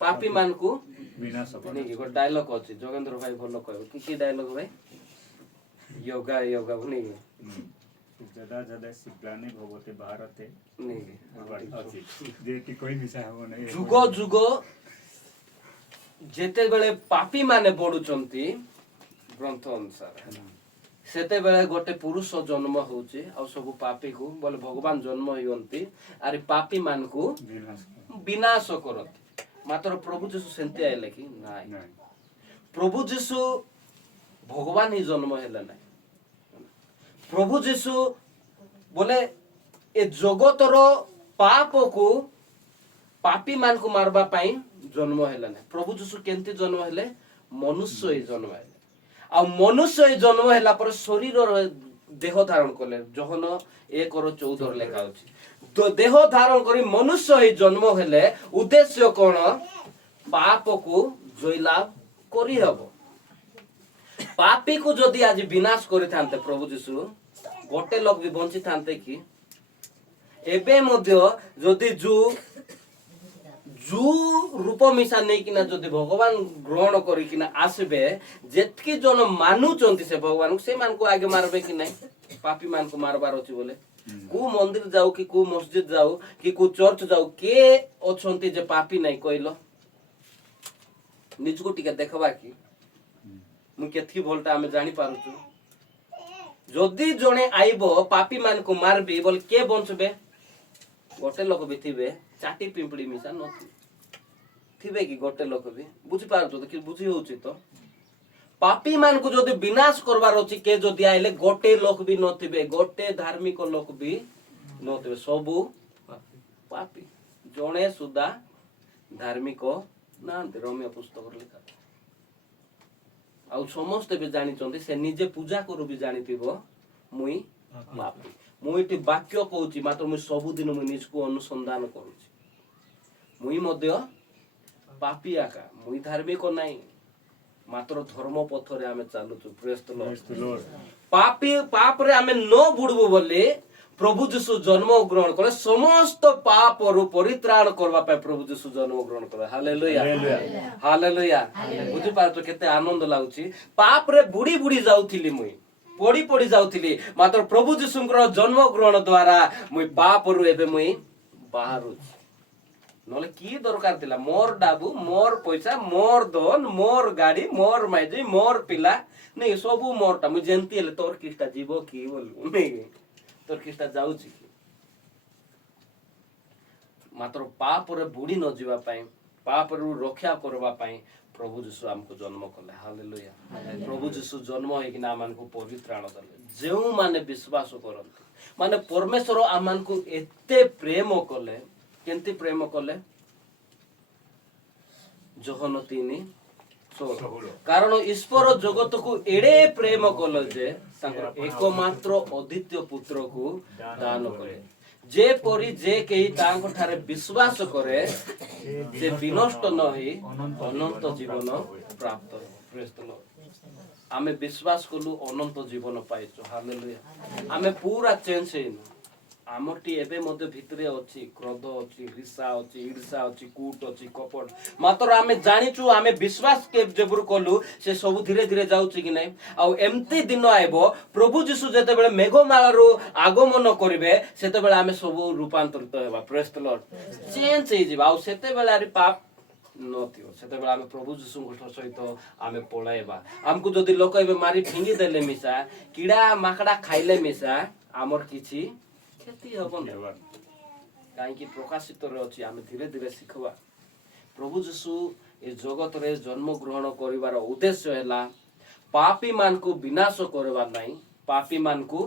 ପାପୀ ମାନଙ୍କୁ ଗୋଟେ ଡାଇଲଗ ଅଛି ଯୋଗେନ୍ଦ୍ର ଭାଇ ଭଲ କହିବ କି ଡାଇଲଗ ଭାଇ योगा नहीं जदा जदा सिप्लाने भगवते भारते जे कि कोई विषय हो नहीं जुग जुग जेते बेले पापी माने बढुचंती ग्रंथ अनुसार सेते बेले गोटे पुरुष जन्म होउचे आ सब पापी को बोले भगवान जन्म होयंती आरे पापी मान को विनाश करत मात्र प्रभु यीशु सेंते आइले कि नाही प्रभु यीशु भगवान ही जन्म हेले ना प्रभु यीशु बोले ए जगतर पाप को पापी मान को मारबा पाई जन्म हेले ना प्रभु यीशु केंती जन्म हेले मनुष्य ही जन्म हेले आ मनुष्य ही जन्म हेला पर शरीर देह धारण कले जोहन 1:14 लेखा अछि तो देह धारण करी मनुष्य ही जन्म हेले उद्देश्य कोन पाप को जयलाभ करी हबो पापी को जदि आज विनाश करि थांते प्रभु यीशु गोटे लोक भी बंची थांते कि एबे मध्य जदि जू रूप मिशा नहीं किना जदि भगवान ग्रहण करी किना आसबे जेतकी जन मानुचंती से भगवान से मान को आगे मारबे कि नहीं पापी मान को मारबार अछि बोले को मंदिर जाऊ कि को मस्जिद जाऊ कि को चर्च जाऊ के अछंती जे पापी नहीं कहलो निजको टिके देखबा कि मु केथि भलटा आमे जानि पारुछु जदि जणे आइबो पापी मान को मारबी बोल के बंचबे गोटे लोक भी थिबे चाटी पिंपड़ी मिसा न थिबे कि गोटे लोक भी बुझि पारुछु तो कि बुझि होउछि तो पापी मान को जदि विनाश करबार अछि के जदि आइले गोटे लोक भी न थिबे गोटे धार्मिक लोक भी न थिबे सबु पापी जणे सुदा धार्मिक नांते रोमियो पुस्तक लिखा आउ समस्त भी जानी चंदी से निजे पूजा करू भी जानी थिबो मुई पापी मुईटी वाक्य कहूची मात्र मुई सब दिन मुई निज को अनुसंधान करूची मुई मध्य ପାପୀ ଆକା ମୁଇଁ ଧାର୍ମିକ ନାହିଁ ମାତ୍ର ଧର୍ମ ପଥରେ ଆମେ ଚାଲୁଛୁ ପ୍ରେଜ୍ ଦ ଲର୍ଡ ପାପରେ ଆମେ ନ ବୁଡବୁ ବୋଲି ପ୍ରଭୁ ଯୀଶୁ ଜନ୍ମ ଗ୍ରହଣ କଲେ ସମସ୍ତ ପାପରୁ ପରିତ୍ରାଣ କରିବା ପାଇଁ ପ୍ରଭୁ ଯୀଶୁ ଜନ୍ମ ଗ୍ରହଣ କଲେ ହାଲେଲୁୟା ହାଲେଲୁୟା ବୁଝିପାରୁଛ କେତେ ଆନନ୍ଦ ଲାଗୁଛି ପାପରେ ବୁଡି ବୁଡି ଯାଉଥିଲି ମୁଇଁ ପଡି ଯାଉଥିଲି ମାତ୍ର ପ୍ରଭୁ ଯୀଶୁଙ୍କର ଜନ୍ମ ଗ୍ରହଣ ଦ୍ୱାରା ମୁଇଁ ପାପରୁ ଏବେ ମୁଇଁ ବାହାରୁଛି ନହେଲେ କି ଦରକାର ଥିଲା ମୋର ଡାବୁ ମୋର ପଇସା ମୋର ଧନ ମୋର ଗାଡି ମୋର ମାଇଜି ମୋର ପିଲା ନାଇଁ ସବୁ ମୋରଟା ମୁଁ ଯେମିତି ହେଲେ ତୋର କିଛିଟା ଯିବ କି ବୋଲୁ ନାଇଁ ତୋର କିଛିଟା ଯାଉଛି କି ମାତ୍ର ପାପରେ ବୁଡି ନ ଯିବା ପାଇଁ ପାପରୁ ରକ୍ଷା କରିବା ପାଇଁ ପ୍ରଭୁ ଯୀଶୁ ଆମକୁ ଜନ୍ମ କଲେ ହାଲେଲୁୟା ପ୍ରଭୁ ଯୀଶୁ ଜନ୍ମ ହେଇକିନା ଆମମାନଙ୍କୁ ପରିତ୍ରାଣ ଦେଲେ ଯେଉଁମାନେ ବିଶ୍ୱାସ କରନ୍ତି ମାନେ ପରମେଶ୍ୱର ଆମମାନଙ୍କୁ ଏତେ ପ୍ରେମ କଲେ କେମିତି ପ୍ରେମ କଲେ ଯୋହନ 3:16 କାରଣ ଈଶ୍ୱର ଜଗତକୁ ଏଡେ ପ୍ରେମ କଲେ ଯେ ତାଙ୍କର ଏକମାତ୍ର ଅଦ୍ୱିତୀୟ ପୁତ୍ରକୁ ଦାନ କଲେ ଯେପରି ଯେ କେହି ତାଙ୍କ ଠାରେ ବିଶ୍ୱାସ କରେ ସେ ବିନଷ୍ଟ ନ ହେଇ ଅନନ୍ତ ଜୀବନ ପ୍ରାପ୍ତ ପ୍ରେଜ୍ ଦ ଲର୍ଡ ଆମେ ବିଶ୍ୱାସ କଲୁ ଅନନ୍ତ ଜୀବନ ପାଇଛୁ ହାଲେଲୁୟା ଆମେ ପୁରା ଚେଞ୍ଜ ହେଇନୁ ଆମଟି ଏବେ ମଧ୍ୟ ଭିତରେ ଅଛି କ୍ରୋଧ ଅଛି ହିଂସା ଅଛି ଈର୍ଷା ଅଛି କୂଟ ଅଛି କପଟ ମାତ୍ର ଆମେ ଜାଣିଛୁ ଆମେ ବିଶ୍ୱାସ ଯେପରି କଲୁ ସେ ସବୁ ଧୀରେ ଧୀରେ ଯାଉଛି କି ନାହିଁ ଆଉ ଏମିତି ଦିନ ଆଇବ ପ୍ରଭୁ ଯୀଶୁ ଯେତେବେଳେ ମେଘମାଳାରୁ ଆଗମନ କରିବେ ସେତେବେଳେ ଆମେ ସବୁ ରୂପାନ୍ତରିତ ହେବା ପ୍ରେଜ୍ ଦ ଲର୍ଡ ଚେଞ୍ଜ ହେଇଯିବା ଆଉ ସେତେବେଳେ ଆରି ପାପ ନଥିବ ସେତେବେଳେ ଆମେ ପ୍ରଭୁ ଯୀଶୁଙ୍କ ସହିତ ଆମେ ପଳାଇବା ଆମକୁ ଯଦି ଲୋକ ଏବେ ମାରି ଫିଙ୍ଗି ଦେଲେ ମିଶା କିଡା ମାକଡା ଖାଇଲେ ମିଶା ଆମର କିଛି କ୍ଷତି ହବନି କାହିଁକି ପ୍ରକାଶିତରେ ଅଛି ଆମେ ଧୀରେ ଧୀରେ ଶିଖିବା ପ୍ରଭୁ ଯୀଶୁ ଏ ଜଗତରେ ଜନ୍ମ ଗ୍ରହଣ କରିବାର ଉଦ୍ଦେଶ୍ୟ ହେଲା ପାପୀ ମାନଙ୍କୁ ବିନାଶ କରିବା ପାଇଁ ପାପୀ ମାନଙ୍କୁ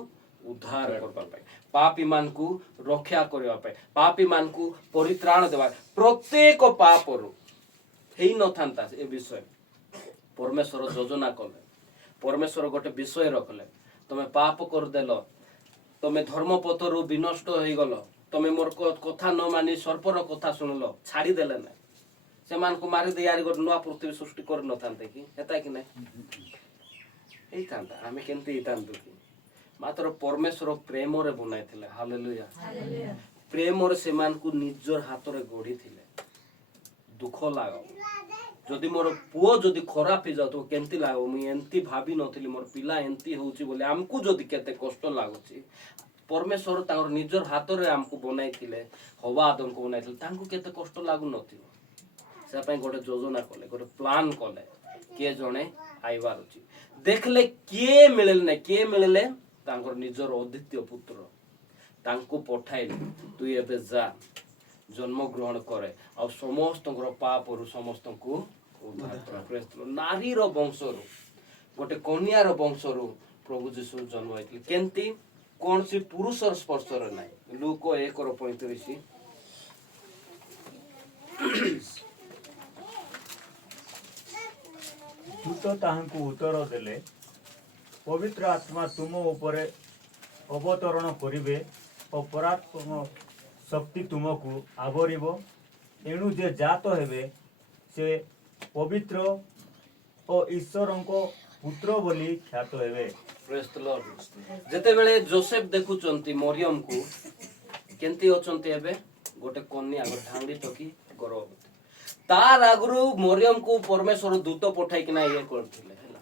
ଉଦ୍ଧାର କରିବା ପାଇଁ ପାପୀ ମାନଙ୍କୁ ରକ୍ଷା କରିବା ପାଇଁ ପାପୀ ମାନଙ୍କୁ ପରିତ୍ରାଣ ଦେବା ପ୍ରତ୍ୟେକ ପାପରୁ ହେଇ ନଥାନ୍ତା ଏ ବିଷୟ ପରମେଶ୍ୱର ଯୋଜନା କଲେ ପରମେଶ୍ୱର ଗୋଟେ ବିଷୟ ରଖିଲେ ତମେ ପାପ କରିଦେଲ ତମେ ଧର୍ମ ପଥରୁ ବିନଷ୍ଟ ହେଇଗଲ ତମେ ମୋର କଥା ନ ମାନି ସର୍ପର କଥା ଶୁଣିଲ ଛାଡିଦେଲେ ନାହିଁ ସେମାନଙ୍କୁ ମାରିଦେଇ ଆରି ଗୋଟେ ନୂଆ ପୃଥିବୀ ସୃଷ୍ଟି କରିନଥାନ୍ତେ କି ହେତା କି ନାହିଁ ହେଇଥାନ୍ତା ଆମେ କେମିତି ହେଇଥାନ୍ତୁ କି ମାତ୍ର ପରମେଶ୍ୱର ପ୍ରେମରେ ବନାଇଥିଲେ ହାଲେଲୁୟା ପ୍ରେମରେ ସେମାନଙ୍କୁ ନିଜର ହାତରେ ଗଢିଥିଲେ ଦୁଃଖ ଲାଗ ଯଦି ମୋର ପୁଅ ଯଦି ଖରାପ ହେଇଯାଉଥିବ କେମିତି ଲାଗିବ ମୁଁ ଏମିତି ଭାବି ନଥିଲି ମୋର ପିଲା ଏମିତି ହଉଛି ବୋଲି ଆମକୁ ଯଦି କେତେ କଷ୍ଟ ଲାଗୁଛି ପରମେଶ୍ୱର ତାଙ୍କର ନିଜର ହାତରେ ଆମକୁ ବନାଇଥିଲେ ହବା ଆଦମକୁ ବନାଇଥିଲେ ତାଙ୍କୁ କେତେ କଷ୍ଟ ଲାଗୁନଥିବ ସେ ପାଇଁ ଗୋଟେ ଯୋଜନା କଲେ ଗୋଟେ ପ୍ଲାନ୍ କଲେ କିଏ ଜଣେ ଆଇବାର ଅଛି ଦେଖିଲେ କିଏ ମିଳିଲେ ତାଙ୍କର ନିଜର ଅଦ୍ୱିତୀୟ ପୁତ୍ର ତାଙ୍କୁ ପଠାଇଲେ ତୁ ଏବେ ଯା ଜନ୍ମ ଗ୍ରହଣ କରେ ଆଉ ସମସ୍ତଙ୍କର ପାପରୁ ସମସ୍ତଙ୍କୁ ଉଦ୍ଧାର କରେ ନାରୀର ବଂଶରୁ ଗୋଟେ କନ୍ୟାର ବଂଶରୁ ପ୍ରଭୁ ଯୀଶୁ ଜନ୍ମ ହେଇଥିଲେ କେମିତି କୌଣସି ପୁରୁଷର ସ୍ପର୍ଶରେ ନାହିଁ ଲୁକ 1:35 ଦୂତ ତାହାଙ୍କୁ ଉତ୍ତର ଦେଲେ ପବିତ୍ର ଆତ୍ମା ତୁମ ଉପରେ ଅବତରଣ କରିବେ ଓ ପରାତ୍ପର ଶକ୍ତି ତୁମକୁ ଆବରିବ ଏଣୁ ଯେ ଜାତ ହେବେ ସେ ପବିତ୍ର ଓ ଈଶ୍ୱରଙ୍କ ପୁତ୍ର ବୋଲି ଖ୍ୟାତ ହେବେ ପ୍ରେଜ୍ ଦ ଲର୍ଡ ଯେତେବେଳେ ଯୋସେଫ ଦେଖୁଛନ୍ତି ମରିୟମକୁ କେମିତି ଅଛନ୍ତି ଏବେ ଗୋଟେ କନ୍ୟା ଗୋଟେ ଢାଙ୍ଗି ଟକି ଗର୍ଭବତୀ ତାର ଆଗରୁ ମରିୟମକୁ ପରମେଶ୍ୱର ଦୂତ ପଠାଇକିନା ଇଏ କରିଥିଲେ ହେଲା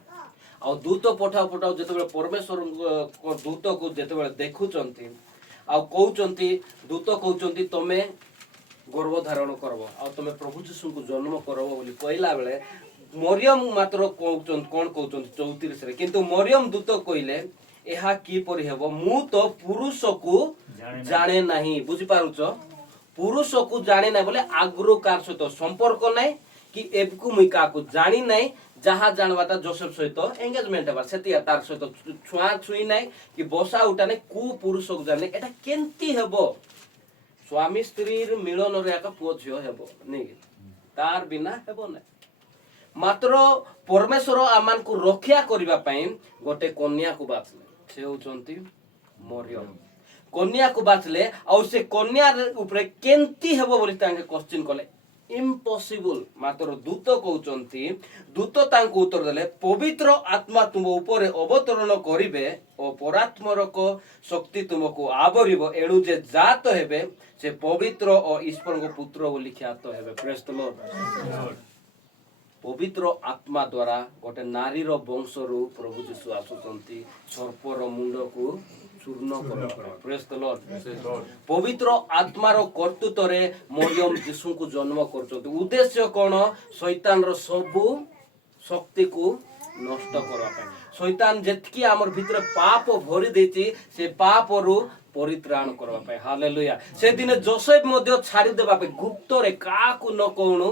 ଆଉ ଦୂତ ପଠାଉ ଯେତେବେଳେ ପରମେଶ୍ୱରଙ୍କ ଦୂତକୁ ଯେତେବେଳେ ଦେଖୁଛନ୍ତି ଆଉ କହୁଛନ୍ତି ଦୂତ କହୁଛନ୍ତି ତମେ ଗର୍ଭ ଧାରଣ କରବ ଆଉ ତମେ ପ୍ରଭୁ ଯୀଶୁଙ୍କୁ ଜନ୍ମ କରବ ବୋଲି କହିଲା ବେଳେ ମରିୟମ ମାତ୍ର କଣ କହୁଛନ୍ତି 34ରେ କିନ୍ତୁ ମରିୟମ ଦୂତ କହିଲେ ଏହା କିପରି ହେବ ମୁଁ ତ ପୁରୁଷକୁ ଜାଣେ ନାହିଁ ବୁଝିପାରୁଛ ପୁରୁଷକୁ ଜାଣେ ନାହିଁ ବୋଲେ ଆଗରୁ କାହାର ସହିତ ସମ୍ପର୍କ ନାହିଁ କି ଏବେକୁ ମୁଇଁ କାହାକୁ ଜାଣି ନାହିଁ ଯାହା ଜାଣବାଟା ଯୋସେଫ ସହିତ ଏଙ୍ଗେଜମେଣ୍ଟ ହେବା ସେତିକି ତାର ସହିତ ଛୁଆଁ ଛୁଇଁ ନାହିଁ କି ବସା ଉଠା ନାହିଁ କୋଉ ପୁରୁଷକୁ ଜାଣି ଏଟା କେମିତି ହେବ ସ୍ୱାମୀ ସ୍ତ୍ରୀର ମିଳନରେ ଏକ ପୁଅ ଝିଅ ହେବ ନାଇଁ ତାର ବିନା ହେବ ନାହିଁ ମାତ୍ର ପରମେଶ୍ୱର ଆମମାନଙ୍କୁ ରକ୍ଷା କରିବା ପାଇଁ ଗୋଟେ କନ୍ୟାକୁ ବାଛିଲେ ସେ ହଉଛନ୍ତି ମରିୟମ କନ୍ୟାକୁ ବାଛିଲେ ଆଉ ସେ କନ୍ୟା ଉପରେ କେମିତି ହେବ ବୋଲି ତାଙ୍କେ କ୍ୱେଶ୍ଚିନ୍ କଲେ ଇମ୍ପସିବୁଲ। ମାତ୍ର ଦୂତ କହୁଛନ୍ତି, ଦୂତ ତାଙ୍କୁ ଉତ୍ତର ଦେଲେ, ପବିତ୍ର ଆତ୍ମା ତୁମ ଉପରେ ଅବତରଣ କରିବେ ଓ ପରାତ୍ମରକ ଶକ୍ତି ତୁମକୁ ଆବରିବ, ଏଣୁ ଯେ ଜାତ ହେବେ ସେ ପବିତ୍ର ଓ ଈଶ୍ୱରଙ୍କ ପୁତ୍ର ବୋଲି ଖ୍ୟାତ ହେବେ। ପ୍ରେଜ୍ ଦ ଲର୍ଡ। ପବିତ୍ର ଆତ୍ମା ଦ୍ୱାରା ଗୋଟେ ନାରୀର ବଂଶରୁ ପ୍ରଭୁ ଯୀଶୁ ଆସୁଛନ୍ତି ସର୍ପର ମୁଣ୍ଡକୁ ଚୂର୍ଣ୍ଣ କରିବା ପାଇଁ। ପ୍ରେଜ୍ ଦ ଲର୍ଡ। ପବିତ୍ର ଆତ୍ମାର କର୍ତ୍ତୃତ୍ୱରେ ମରିୟମ ଯୀଶୁଙ୍କୁ ଜନ୍ମ କରୁଛନ୍ତି। ଉଦ୍ଦେଶ୍ୟ କ'ଣ? ଶୈତାନର ସବୁ ଶକ୍ତିକୁ ନଷ୍ଟ କରିବା ପାଇଁ। ଶୈତାନ ଯେତିକି ଆମର ଭିତରେ ପାପ ଭରି ଦେଇଛି ସେ ପାପରୁ ପରିତ୍ରାଣ କରିବା ପାଇଁ। ହାଲେଲୁୟା। ସେଦିନ ଯୋସେଫ ମଧ୍ୟ ଛାଡ଼ିଦେବା ପାଇଁ ଗୁପ୍ତରେ କାହାକୁ ନ କହୁଣୁ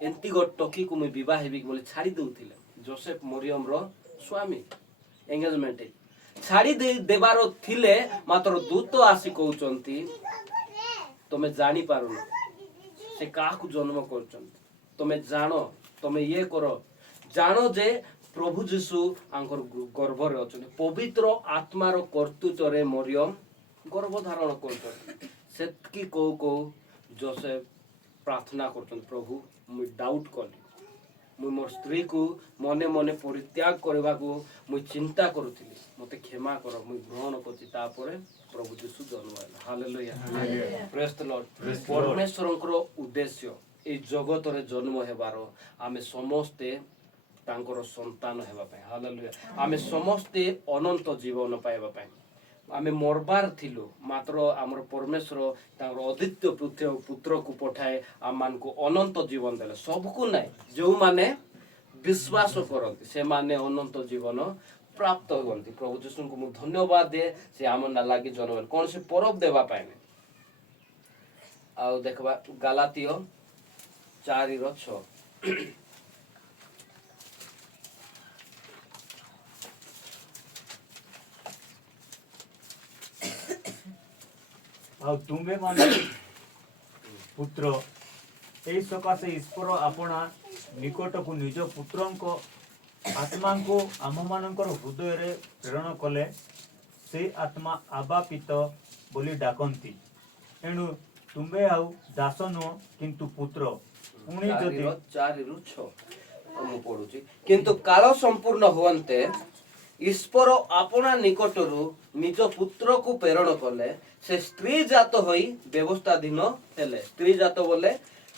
ଏମିତି ଗୋଟେ ଟୋକିକୁ ମୁଁ ବିବାହ ହେବି ବୋଲି ଛାଡ଼ି ଦେଉଥିଲେ। ଯୋସେଫ ମରିୟମର ସ୍ୱାମୀ, ଏଙ୍ଗେଜମେଣ୍ଟ ଛାଡ଼ି ଦେବାର ଥିଲେ, ମାତ୍ର ଦୂତ ଆସି କହୁଛନ୍ତି ତମେ ଜାଣିପାରୁନ ସେ କାହାକୁ ଜନ୍ମ କରୁଛନ୍ତି। ତମେ ଜାଣ, ତମେ ଇଏ କର, ଜାଣ ଯେ ପ୍ରଭୁ ଯୀଶୁ ଆଙ୍କର ଗର୍ଭରେ ଅଛନ୍ତି। ପବିତ୍ର ଆତ୍ମାର କର୍ତ୍ତୃତ୍ୱରେ ମରିୟମ ଗର୍ଭ ଧାରଣ କରୁଛନ୍ତି। ସେତିକି କହୁ କହୁ ଯୋସେଫ ପ୍ରାର୍ଥନା କରୁଛନ୍ତି, ପ୍ରଭୁ ମୁଁ ଡାଉଟ୍ କଲି, ମୁଁ ମୋ ସ୍ତ୍ରୀକୁ ମନେ ମନେ ପରିତ୍ୟାଗ କରିବାକୁ ମୁଁ ଚିନ୍ତା କରୁଥିଲି, ମୋତେ କ୍ଷମା କର, ମୁଁ ଗ୍ରହଣ କରୁଛି। ତାପରେ ପ୍ରଭୁ ଯୀଶୁ ଜନ୍ମ ହେଲା। ହାଲେଲୁୟା। ପ୍ରେଜ୍ ଦ ଲର୍ଡ। ପରମେଶ୍ୱରଙ୍କର ଉଦ୍ଦେଶ୍ୟ ଏଇ ଜଗତରେ ଜନ୍ମ ହେବାର, ଆମେ ସମସ୍ତେ ତାଙ୍କର ସନ୍ତାନ ହେବା ପାଇଁ। ହାଲେଲୁୟା। ଆମେ ସମସ୍ତେ ଅନନ୍ତ ଜୀବନ ପାଇବା ପାଇଁ। ଆମେ ମରବାର ଥିଲୁ, ମାତ୍ର ଆମର ପରମେଶ୍ୱର ତାଙ୍କର ଅଦ୍ୱିତୀୟ ପୁତ୍ରକୁ ପଠାଏ ଆମମାନଙ୍କୁ ଅନନ୍ତ ଜୀବନ ଦେଲେ। ସବୁକୁ ନାହିଁ, ଯେଉଁମାନେ ବିଶ୍ୱାସ କରନ୍ତି ସେମାନେ ଅନନ୍ତ ଜୀବନ ପ୍ରାପ୍ତ ହୁଅନ୍ତି। ପ୍ରଭୁ ଯୀଶୁଙ୍କୁ ମୁଁ ଧନ୍ୟବାଦ ଦିଏ, ସେ ଆମ ଲାଗି ଜନ୍ମ ହେଲେ କୌଣସି ପରବ ଦେବା ପାଇଁ ନାହିଁ। ଆଉ ଦେଖିବା ଗାଲାତୀୟ 4:6। ଆଉ ତୁମେ ମାନେ ପୁତ୍ର, ଏହି ସକାଶେ ଈଶ୍ୱର ଆପଣା ନିକଟକୁ ନିଜ ପୁତ୍ରଙ୍କ ଆତ୍ମାଙ୍କୁ ଆମମାନଙ୍କର ହୃଦୟରେ ପ୍ରେରଣ କଲେ। ସେଇ ଆତ୍ମା ଆବା ପିତ ବୋଲି ଡାକନ୍ତି। ଏଣୁ ତୁମେ ଆଉ ଦାସ ନୁହଁ କିନ୍ତୁ ପୁତ୍ର। ପୁଣି ଯଦି 4:6 ମୁଁ ପଢୁଛି, କିନ୍ତୁ କାଳ ସମ୍ପୂର୍ଣ୍ଣ ହୁଅନ୍ତେ ଈଶ୍ୱର ଆପଣା ନିକଟରୁ ନିଜ ପୁତ୍ରକୁ ପ୍ରେରଣ କଲେ। ସେ ସ୍ତ୍ରୀ ଜାତ ହୋଇ ବ୍ୟବସ୍ଥାଧୀନ ହେଲେ। ସ୍ତ୍ରୀ ଜାତ ବୋଲେ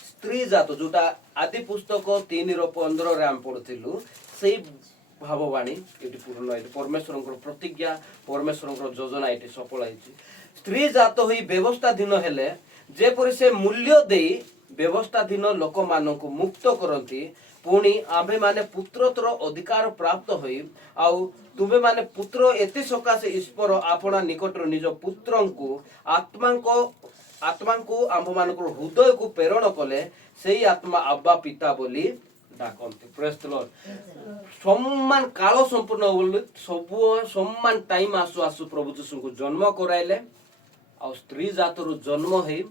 ସ୍ତ୍ରୀ ଜାତ, ଯୋଉଟା ଆଦି ପୁସ୍ତକ 3:15 ଆମେ ପଢୁଥିଲୁ, ସେଇ ଭାବବାଣୀ ଏଠି ପୂର୍ଣ୍ଣ ହେଇଛି। ପରମେଶ୍ୱରଙ୍କର ପ୍ରତିଜ୍ଞା, ପରମେଶ୍ୱରଙ୍କର ଯୋଜନା ଏଠି ସଫଳ ହେଇଛି। ସ୍ତ୍ରୀ ଜାତ ହୋଇ ବ୍ୟବସ୍ଥାଧୀନ ହେଲେ, ଯେପରି ସେ ମୂଲ୍ୟ ଦେଇ ବ୍ୟବସ୍ଥାଧୀନ ଲୋକମାନଙ୍କୁ ମୁକ୍ତ କରନ୍ତି, ପୁଣି ଆମ୍ଭେମାନେ ପୁତ୍ରତ୍ୱର ଅଧିକାର ପ୍ରାପ୍ତ ହୋଇ, ଆଉ ତୁମେମାନେ ପୁତ୍ର ଏଥି ସକାଶେ ଈଶ୍ୱର ଆପଣା ନିକଟରୁ ନିଜ ପୁତ୍ରଙ୍କୁ ଆତ୍ମାଙ୍କୁ ଆମ୍ଭମାନଙ୍କର ହୃଦୟକୁ ପ୍ରେରଣ କଲେ। ସେଇ ଆତ୍ମା ଆବା ପିତା ବୋଲି ଡାକନ୍ତି। ପ୍ରେଜ୍ ଦ ଲର୍ଡ। ସମାନ କାଳ ସମ୍ପୂର୍ଣ୍ଣ ବୋଲି ସବୁ ସମାନ ଟାଇମ୍ ଆସୁ ଆସୁ ପ୍ରଭୁ ଯୀଶୁଙ୍କୁ ଜନ୍ମ କରାଇଲେ। ଆଉ ସ୍ତ୍ରୀ ଜାତରୁ ଜନ୍ମ ହେଇ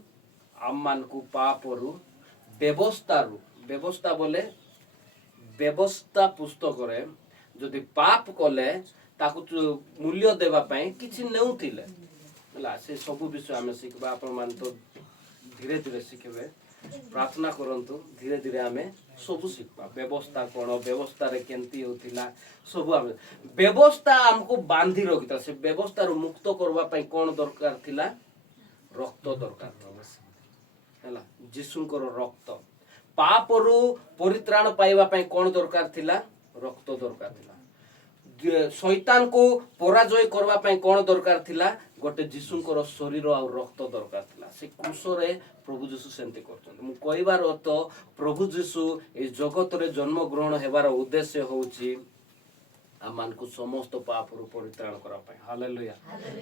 ଆମମାନଙ୍କୁ ପାପରୁ ବ୍ୟବସ୍ଥା ବୋଲେ ବ୍ୟବସ୍ଥା ପୁସ୍ତକରେ ଯଦି ପାପ କଲେ ତାକୁ ମୂଲ୍ୟ ଦେବା ପାଇଁ କିଛି ନେଉଥିଲେ ହେଲା। ସେ ସବୁ ବିଷୟ ଆମେ ଶିଖିବା। ଆପଣମାନେ ତ ଧୀରେ ଧୀରେ ଶିଖିବେ, ପ୍ରାର୍ଥନା କରନ୍ତୁ, ଧୀରେ ଧୀରେ ଆମେ ସବୁ ଶିଖିବା। ବ୍ୟବସ୍ଥା କ'ଣ, ବ୍ୟବସ୍ଥାରେ କେମିତି ହେଉଥିଲା ସବୁ ଆମେ। ବ୍ୟବସ୍ଥା ଆମକୁ ବାନ୍ଧି ରଖିଥିଲା। ସେ ବ୍ୟବସ୍ଥାରୁ ମୁକ୍ତ କରିବା ପାଇଁ କ'ଣ ଦରକାର ଥିଲା? ରକ୍ତ ଦରକାର ଥିଲା ହେଲା, ଯୀଶୁଙ୍କର ରକ୍ତ। ପାପରୁ ପରିତ୍ରାଣ ପାଇବା ପାଇଁ କ'ଣ ଦରକାର ଥିଲା? ରକ୍ତ ଦରକାର ଥିଲା। ଶୈତାନକୁ ପରାଜୟ କରିବା ପାଇଁ କ'ଣ ଦରକାର ଥିଲା? ଗୋଟେ ଯୀଶୁଙ୍କର ଶରୀର ଆଉ ରକ୍ତ ଦରକାର ଥିଲା। ସେ କ୍ରୁଶରେ ପ୍ରଭୁ ଯୀଶୁ ସେମିତି କରୁଛନ୍ତି। ମୁଁ କହିବାର ଅର୍ଥ, ପ୍ରଭୁ ଯୀଶୁ এই ଜଗତରେ ଜନ୍ମଗ୍ରହଣ ହେବାର ଉଦ୍ଦେଶ୍ୟ ହେଉଛି ଆମମାନଙ୍କୁ ସମସ୍ତ ପାପରୁ ପରିତ୍ରାଣ କରିବା ପାଇଁ। ହାଲେଲୁୟା।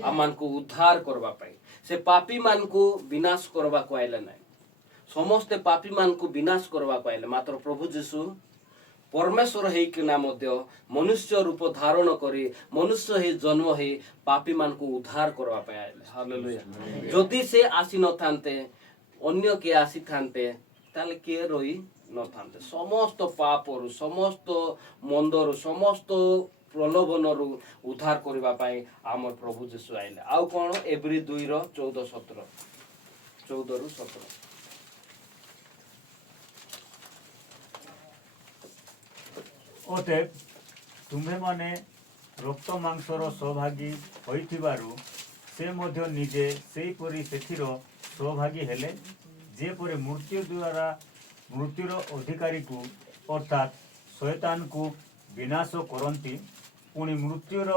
ଆମମାନଙ୍କୁ ଉଦ୍ଧାର କରିବା ପାଇଁ। ସେ ପାପୀମାନଙ୍କୁ ବିନାଶ କରିବାକୁ ଆଇଲେ ନାହିଁ। ସମସ୍ତେ ପାପୀମାନଙ୍କୁ ବିନାଶ କରିବାକୁ ଆଇଲେ, ମାତ୍ର ପ୍ରଭୁ ଯୀଶୁ ପରମେଶ୍ୱର ହେଇକିନା ମଧ୍ୟ ମନୁଷ୍ୟ ରୂପ ଧାରଣ କରି ମନୁଷ୍ୟ ହେଇ ଜନ୍ମ ହେଇ ପାପୀମାନଙ୍କୁ ଉଦ୍ଧାର କରିବା ପାଇଁ ଆଇଲେ। ହାଲେଲୁୟା। ଯଦି ସେ ଆସିନଥାନ୍ତେ, ଅନ୍ୟ କିଏ ଆସିଥାନ୍ତେ, ତାହେଲେ କିଏ ରହି ନଥାନ୍ତେ। ସମସ୍ତ ପାପରୁ, ସମସ୍ତ ମନ୍ଦରୁ, ସମସ୍ତ ପ୍ରଲୋଭନରୁ ଉଦ୍ଧାର କରିବା ପାଇଁ ଆମର ପ୍ରଭୁ ଯୀଶୁ ଆଇଲେ। ଆଉ କ'ଣ? ଏବ୍ରୀ 2:14-17। ଅତଏବ ତୁମ୍ଭେମାନେ ରକ୍ତ ମାଂସର ସୌଭାଗୀ ହୋଇଥିବାରୁ ସେ ମଧ୍ୟ ନିଜେ ସେହିପରି ସେଥିର ସୌଭାଗୀ ହେଲେ, ଯେପରି ମୃତ୍ୟୁ ଦ୍ୱାରା ମୃତ୍ୟୁର ଅଧିକାରୀକୁ ଅର୍ଥାତ୍ ଶୟତାନକୁ ବିନାଶ କରନ୍ତି, ପୁଣି ମୃତ୍ୟୁର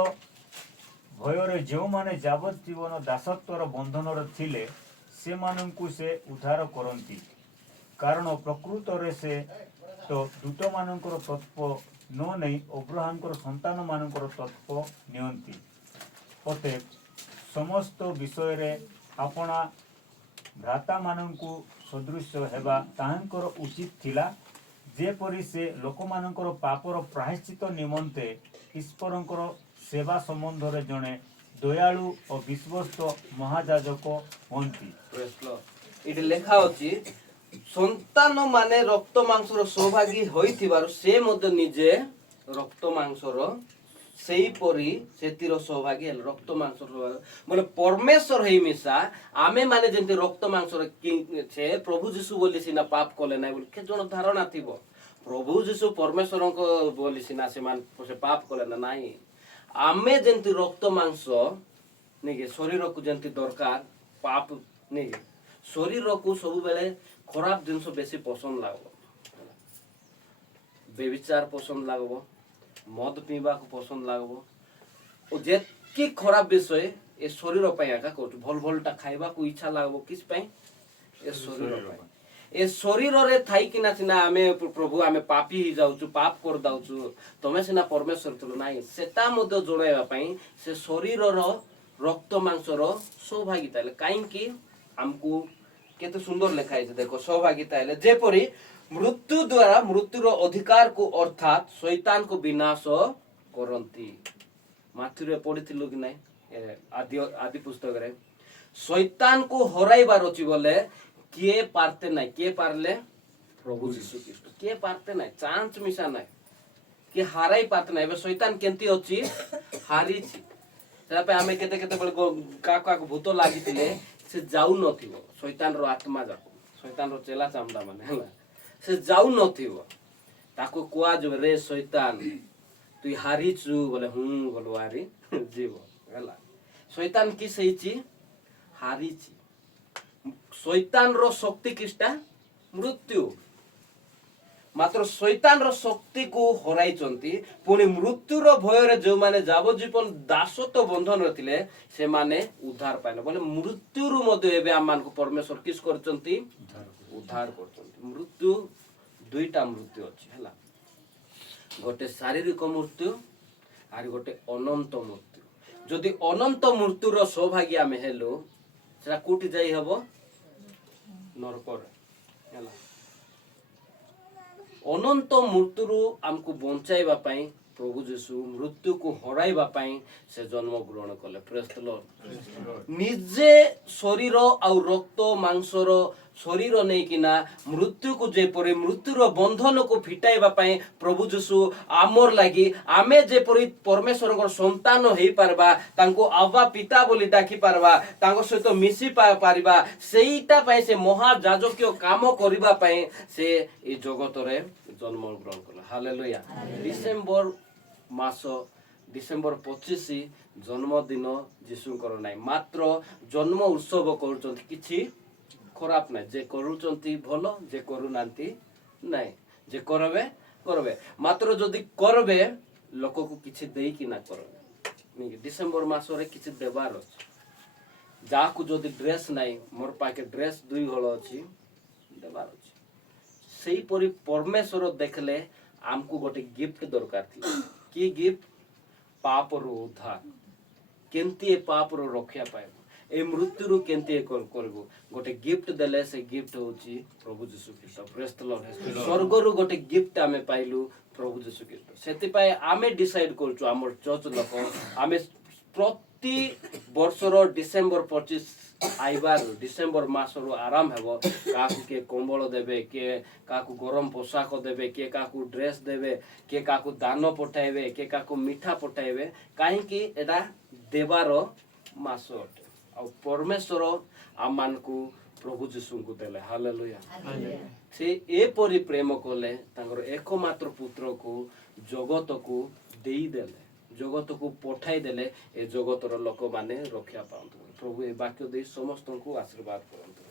ଭୟରେ ଯେଉଁମାନେ ଯାବଜ୍ଜୀବନ ଦାସତ୍ୱର ବନ୍ଧନରେ ଥିଲେ ସେମାନଙ୍କୁ ସେ ଉଦ୍ଧାର କରନ୍ତି। କାରଣ ପ୍ରକୃତରେ ସେ ତ ଦୂତମାନଙ୍କର ତତ୍ତ୍ୱ ନ ନେଇ ଅବ୍ରାହମଙ୍କର ସନ୍ତାନମାନଙ୍କର ତତ୍ତ୍ୱ ନିଅନ୍ତି। ଅତଏବ ସମସ୍ତ ବିଷୟରେ ଆପଣା ଭ୍ରାତାମାନଙ୍କୁ ସଦୃଶ ହେବା ତାହାଙ୍କର ଉଚିତ ଥିଲା, ଯେପରି ସେ ଲୋକମାନଙ୍କର ପାପର ପ୍ରାୟଶ୍ଚିତ ନିମନ୍ତେ ଈଶ୍ୱରଙ୍କର ସେବା ସମ୍ବନ୍ଧରେ ଜଣେ ଦୟାଳୁ ଓ ବିଶ୍ୱସ୍ତ ମହାଯାଜକ ହୁଅନ୍ତି। ଏଠି ଲେଖା ଅଛି ସନ୍ତାନ ମାନେ ରକ୍ତ ମାଂସର ସୌଭାଗୀ ହୋଇଥିବାରୁ ସେ ମଧ୍ୟ ନିଜେ ରକ୍ତ ମାଂସର ସେଇପରି ସେଥିର ସୌଭାଗୀ ହେଲେ। ରକ୍ତ ମାଂସର ସୌଭାଗୀ ବୋଲେ ପରମେଶ୍ୱର ହେଇ ମିଶା ଆମେ ମାନେ ଯେମିତି ରକ୍ତ ମାଂସର ସେ ପ୍ରଭୁ ଯୀଶୁ ବୋଲି ସିନା ପାପ କଲେ ନାହିଁ ବୋଲି କେତେ ଜଣ ଧାରଣା ଥିବ। ପ୍ରଭୁ ଯୀଶୁ ପରମେଶ୍ୱରଙ୍କ ବୋଲି ସିନା ସେମାନେ ସେ ପାପ କଲେ ନା ନାହିଁ। ଆମେ ଯେମିତି ରକ୍ତ ମାଂସ ନାଇକି ଶରୀରକୁ ଯେମିତି ଦରକାର ପାପ ନାଇକି ଶରୀରକୁ ସବୁବେଳେ ଖରାପ ଜିନିଷ ବେଶୀ ପସନ୍ଦ ଲାଗବ। ବେବିଚାର ପସନ୍ଦ ଲାଗବ, ମଦ ପିଇବାକୁ ପସନ୍ଦ ଲାଗବ ଓ ଯେତିକି ଖରାପ ବିଷୟ ଏ ଶରୀର ପାଇଁ ଏକା କରୁଛୁ। ଭଲ ଭଲଟା ଖାଇବାକୁ ଇଚ୍ଛା ଲାଗବ କିସ ପାଇଁ? ଏ ଶରୀର ପାଇଁ। ଏ ଶରୀରରେ ଥାଇକିନା ସିନା ଆମେ ପ୍ରଭୁ ଆମେ ପାପୀ ହେଇଯାଉଛୁ, ପାପ କରିଦାଉଛୁ, ତମେ ସିନା ପରମେଶ୍ୱର ଥିଲ ନାହିଁ ସେଟା ମଧ୍ୟ ଜଣାଇବା ପାଇଁ ସେ ଶରୀରର ରକ୍ତ ମାଂସର ସୌଭାଗିତା ହେଲେ। କାହିଁକି ଆମକୁ କେତେ ସୁନ୍ଦର ଲେଖା ହେଇଛି ଦେଖ, ସୌଭାଗିତା ହେଲେ ଯେପରି ମୃତ୍ୟୁ ଦ୍ୱାରା ମୃତ୍ୟୁର ଅଧିକାରକୁ ଅର୍ଥାତ୍ ଶୈତାନକୁ ବିନାଶ କରନ୍ତି। ମାଥୁରେ ପଢିଥିଲୁ କି ନାଇଁ ଆଦି ପୁସ୍ତକରେ ଶୈତାନକୁ ହରାଇବାର ଅଛି ବୋଲେ କିଏ ପାରତେ ନାହିଁ। କିଏ ପାରଲେ? ପ୍ରଭୁ ଯୀଶୁ ଖ୍ରୀଷ୍ଟ। କିଏ ପାରତେ ନାହିଁ, ଚାନ୍ସ ମିଶା ନାହିଁ, କିଏ ହାରାଇ ପାରତେ ନାହିଁ। ଏବେ ଶୈତାନ କେମିତି ଅଛି? ହାରିଛି। ସେଟା ପାଇଁ ଆମେ କେତେ କେତେବେଳେ କାହାକୁ କାହାକୁ ଭୂତ ଲାଗିଥିଲେ ସେ ଯାଉନଥିବ ଶୈତାନର ଆତ୍ମା ଯାକ, ଶୈତାନର ଚେଲା ଚାମଡା ମାନେ ହେଲା, ସେ ଯାଉନଥିବ। ତାକୁ କୁହାଯିବ ରେ ଶୈତାନ ତୁଇ ହାରିଛୁ ବୋଲେ ବୋଲ ହାରି ଯିବ ହେଲା। ଶୈତାନ କିସ ହେଇଛି? ହାରିଛି। ଶୈତାନର ଶକ୍ତି କିସଟା? ମୃତ୍ୟୁ। ମାତ୍ର ଶୈତାନର ଶକ୍ତିକୁ ହରାଇଛନ୍ତି। ପୁଣି ମୃତ୍ୟୁର ଭୟରେ ଯେଉଁମାନେ ଯାବଜ୍ଜୀବନ ଦାସତ୍ୱ ବନ୍ଧନରେ ଥିଲେ ସେମାନେ ଉଦ୍ଧାର ପାଇଲେ। ବୋଲେ ମୃତ୍ୟୁରୁ ମଧ୍ୟ ଏବେ ଆମମାନଙ୍କୁ ପରମେଶ୍ୱର କିସ କରିଛନ୍ତି? ଉଦ୍ଧାର କରୁଛନ୍ତି। ମୃତ୍ୟୁ ଦୁଇଟା ମୃତ୍ୟୁ ଅଛି ହେଲା, ଗୋଟେ ଶାରୀରିକ ମୃତ୍ୟୁ আর ଗୋଟେ ଅନନ୍ତ ମୃତ୍ୟୁ। ଯଦି ଅନନ୍ତ ମୃତ୍ୟୁର ସୌଭାଗ୍ୟ ଆମେ ହେଲୁ ସେଟା କୋଉଠି ଯାଇ ହବ? ନରକରେ ହେଲା। ଅନନ୍ତ ମୃତ୍ୟୁରୁ ଆମକୁ ବଞ୍ଚାଇବା ପାଇଁ ପ୍ରଭୁ ଯୀଶୁ ମୃତ୍ୟୁକୁ ହରାଇବା ପାଇଁ ସେ ଜନ୍ମ ଗ୍ରହଣ କଲେ। ପ୍ରେଜ୍ ଦ ଲର୍ଡ। ନିଜେ ଶରୀର ଆଉ ରକ୍ତ ମାଂସର ଶରୀର ନେଇକିନା ମୃତ୍ୟୁକୁ ଯେପରି ମୃତ୍ୟୁର ବନ୍ଧନକୁ ଫିଟାଇବା ପାଇଁ ପ୍ରଭୁ ଯୀଶୁ ଆମର ଲାଗି ଆମେ ଯେପରି ପରମେଶ୍ୱରଙ୍କର ସନ୍ତାନ ହେଇପାରିବା, ତାଙ୍କୁ ଆବା ପିତା ବୋଲି ଡାକି ପାରିବା, ତାଙ୍କ ସହିତ ମିଶି ପାରିବା, ସେଇଟା ପାଇଁ ସେ ମହାଯାଜକୀୟ କାମ କରିବା ପାଇଁ ସେ ଏ ଜଗତରେ ଜନ୍ମ ଗ୍ରହଣ କଲେ। ହାଲେଲୁୟା। ଡିସେମ୍ବର ମାସ ଡିସେମ୍ବର 25 ଜନ୍ମଦିନ ଯୀଶୁଙ୍କର ନାହିଁ। ମାତ୍ର ଜନ୍ମ ଉତ୍ସବ କରୁଛନ୍ତି, କିଛି ଖରାପ ନାହିଁ। ଯେ କରୁଛନ୍ତି ଭଲ, ଯେ କରୁନାହାନ୍ତି ନାହିଁ। ଯେ କରବେ କରବେ, ମାତ୍ର ଯଦି କରବେ ଲୋକକୁ କିଛି ଦେଇକି ନା କରବେ। ଡିସେମ୍ବର ମାସରେ କିଛି ଦେବାର ଅଛି। ଯାହାକୁ ଯଦି ଡ୍ରେସ୍ ନାହିଁ, ମୋର ପାଖେ ଡ୍ରେସ୍ 2 ହଳ ଅଛି, ଦେବାର ଅଛି। ସେଇପରି ପରମେଶ୍ୱର ଦେଖିଲେ ଆମକୁ ଗୋଟେ ଗିଫ୍ଟ ଦରକାର ଥିଲା। କି ଗିଫ୍ଟ? ପାପରୁ ଉଦ୍ଧାର। କେମିତି ଏ ପାପରୁ ରକ୍ଷା ପାଇବ, ଏ ମୃତ୍ୟୁରୁ କେମିତି କରିବୁ? ଗୋଟେ ଗିଫ୍ଟ ଦେଲେ, ସେ ଗିଫ୍ଟ ହଉଛି ପ୍ରଭୁ ଯୀଶୁ ଖ୍ରୀଷ୍ଟ। ପ୍ରେଜ୍ ଦ ଲର୍ଡ। ସ୍ୱର୍ଗରୁ ଗୋଟେ ଗିଫ୍ଟ ଆମେ ପାଇଲୁ, ପ୍ରଭୁ ଯୀଶୁ ଖ୍ରୀଷ୍ଟ। ସେଥିପାଇଁ ଆମେ ଡିସାଇଡ୍ କରୁଛୁ, ଆମର ଚର୍ଚ୍ଚ ଲୋକ, ଆମେ ପ୍ରତି ବର୍ଷର ଡିସେମ୍ବର 25 ଆଇବାରୁ ଡିସେମ୍ବର ମାସରୁ ଆରମ୍ଭ ହେବ। କାହାକୁ କିଏ କମ୍ବଳ ଦେବେ, କିଏ କାହାକୁ ଗରମ ପୋଷାକ ଦେବେ, କିଏ କାହାକୁ ଡ୍ରେସ୍ ଦେବେ, କିଏ କାହାକୁ ଦାନ ପଠାଇବେ, କିଏ କାହାକୁ ମିଠା ପଠାଇବେ। କାହିଁକି? ଏଟା ଦେବାର ମାସ ଅଟେ। ଆଉ ପରମେଶ୍ୱର ଆମମାନଙ୍କୁ ପ୍ରଭୁ ଯୀଶୁଙ୍କୁ ଦେଲେ ହାଲେଲୁୟା ସେ ଏପରି ପ୍ରେମ କଲେ ତାଙ୍କର ଏକମାତ୍ର ପୁତ୍ରକୁ ଜଗତକୁ ଦେଇଦେଲେ ଜଗତକୁ ପଠାଇ ଦେଲେ ଏ ଜଗତର ଲୋକମାନେ ରକ୍ଷା ପାଆନ୍ତୁ ପ୍ରଭୁ ଏ ବାକ୍ୟ ଦେଇ ସମସ୍ତଙ୍କୁ ଆଶୀର୍ବାଦ କରନ୍ତୁ।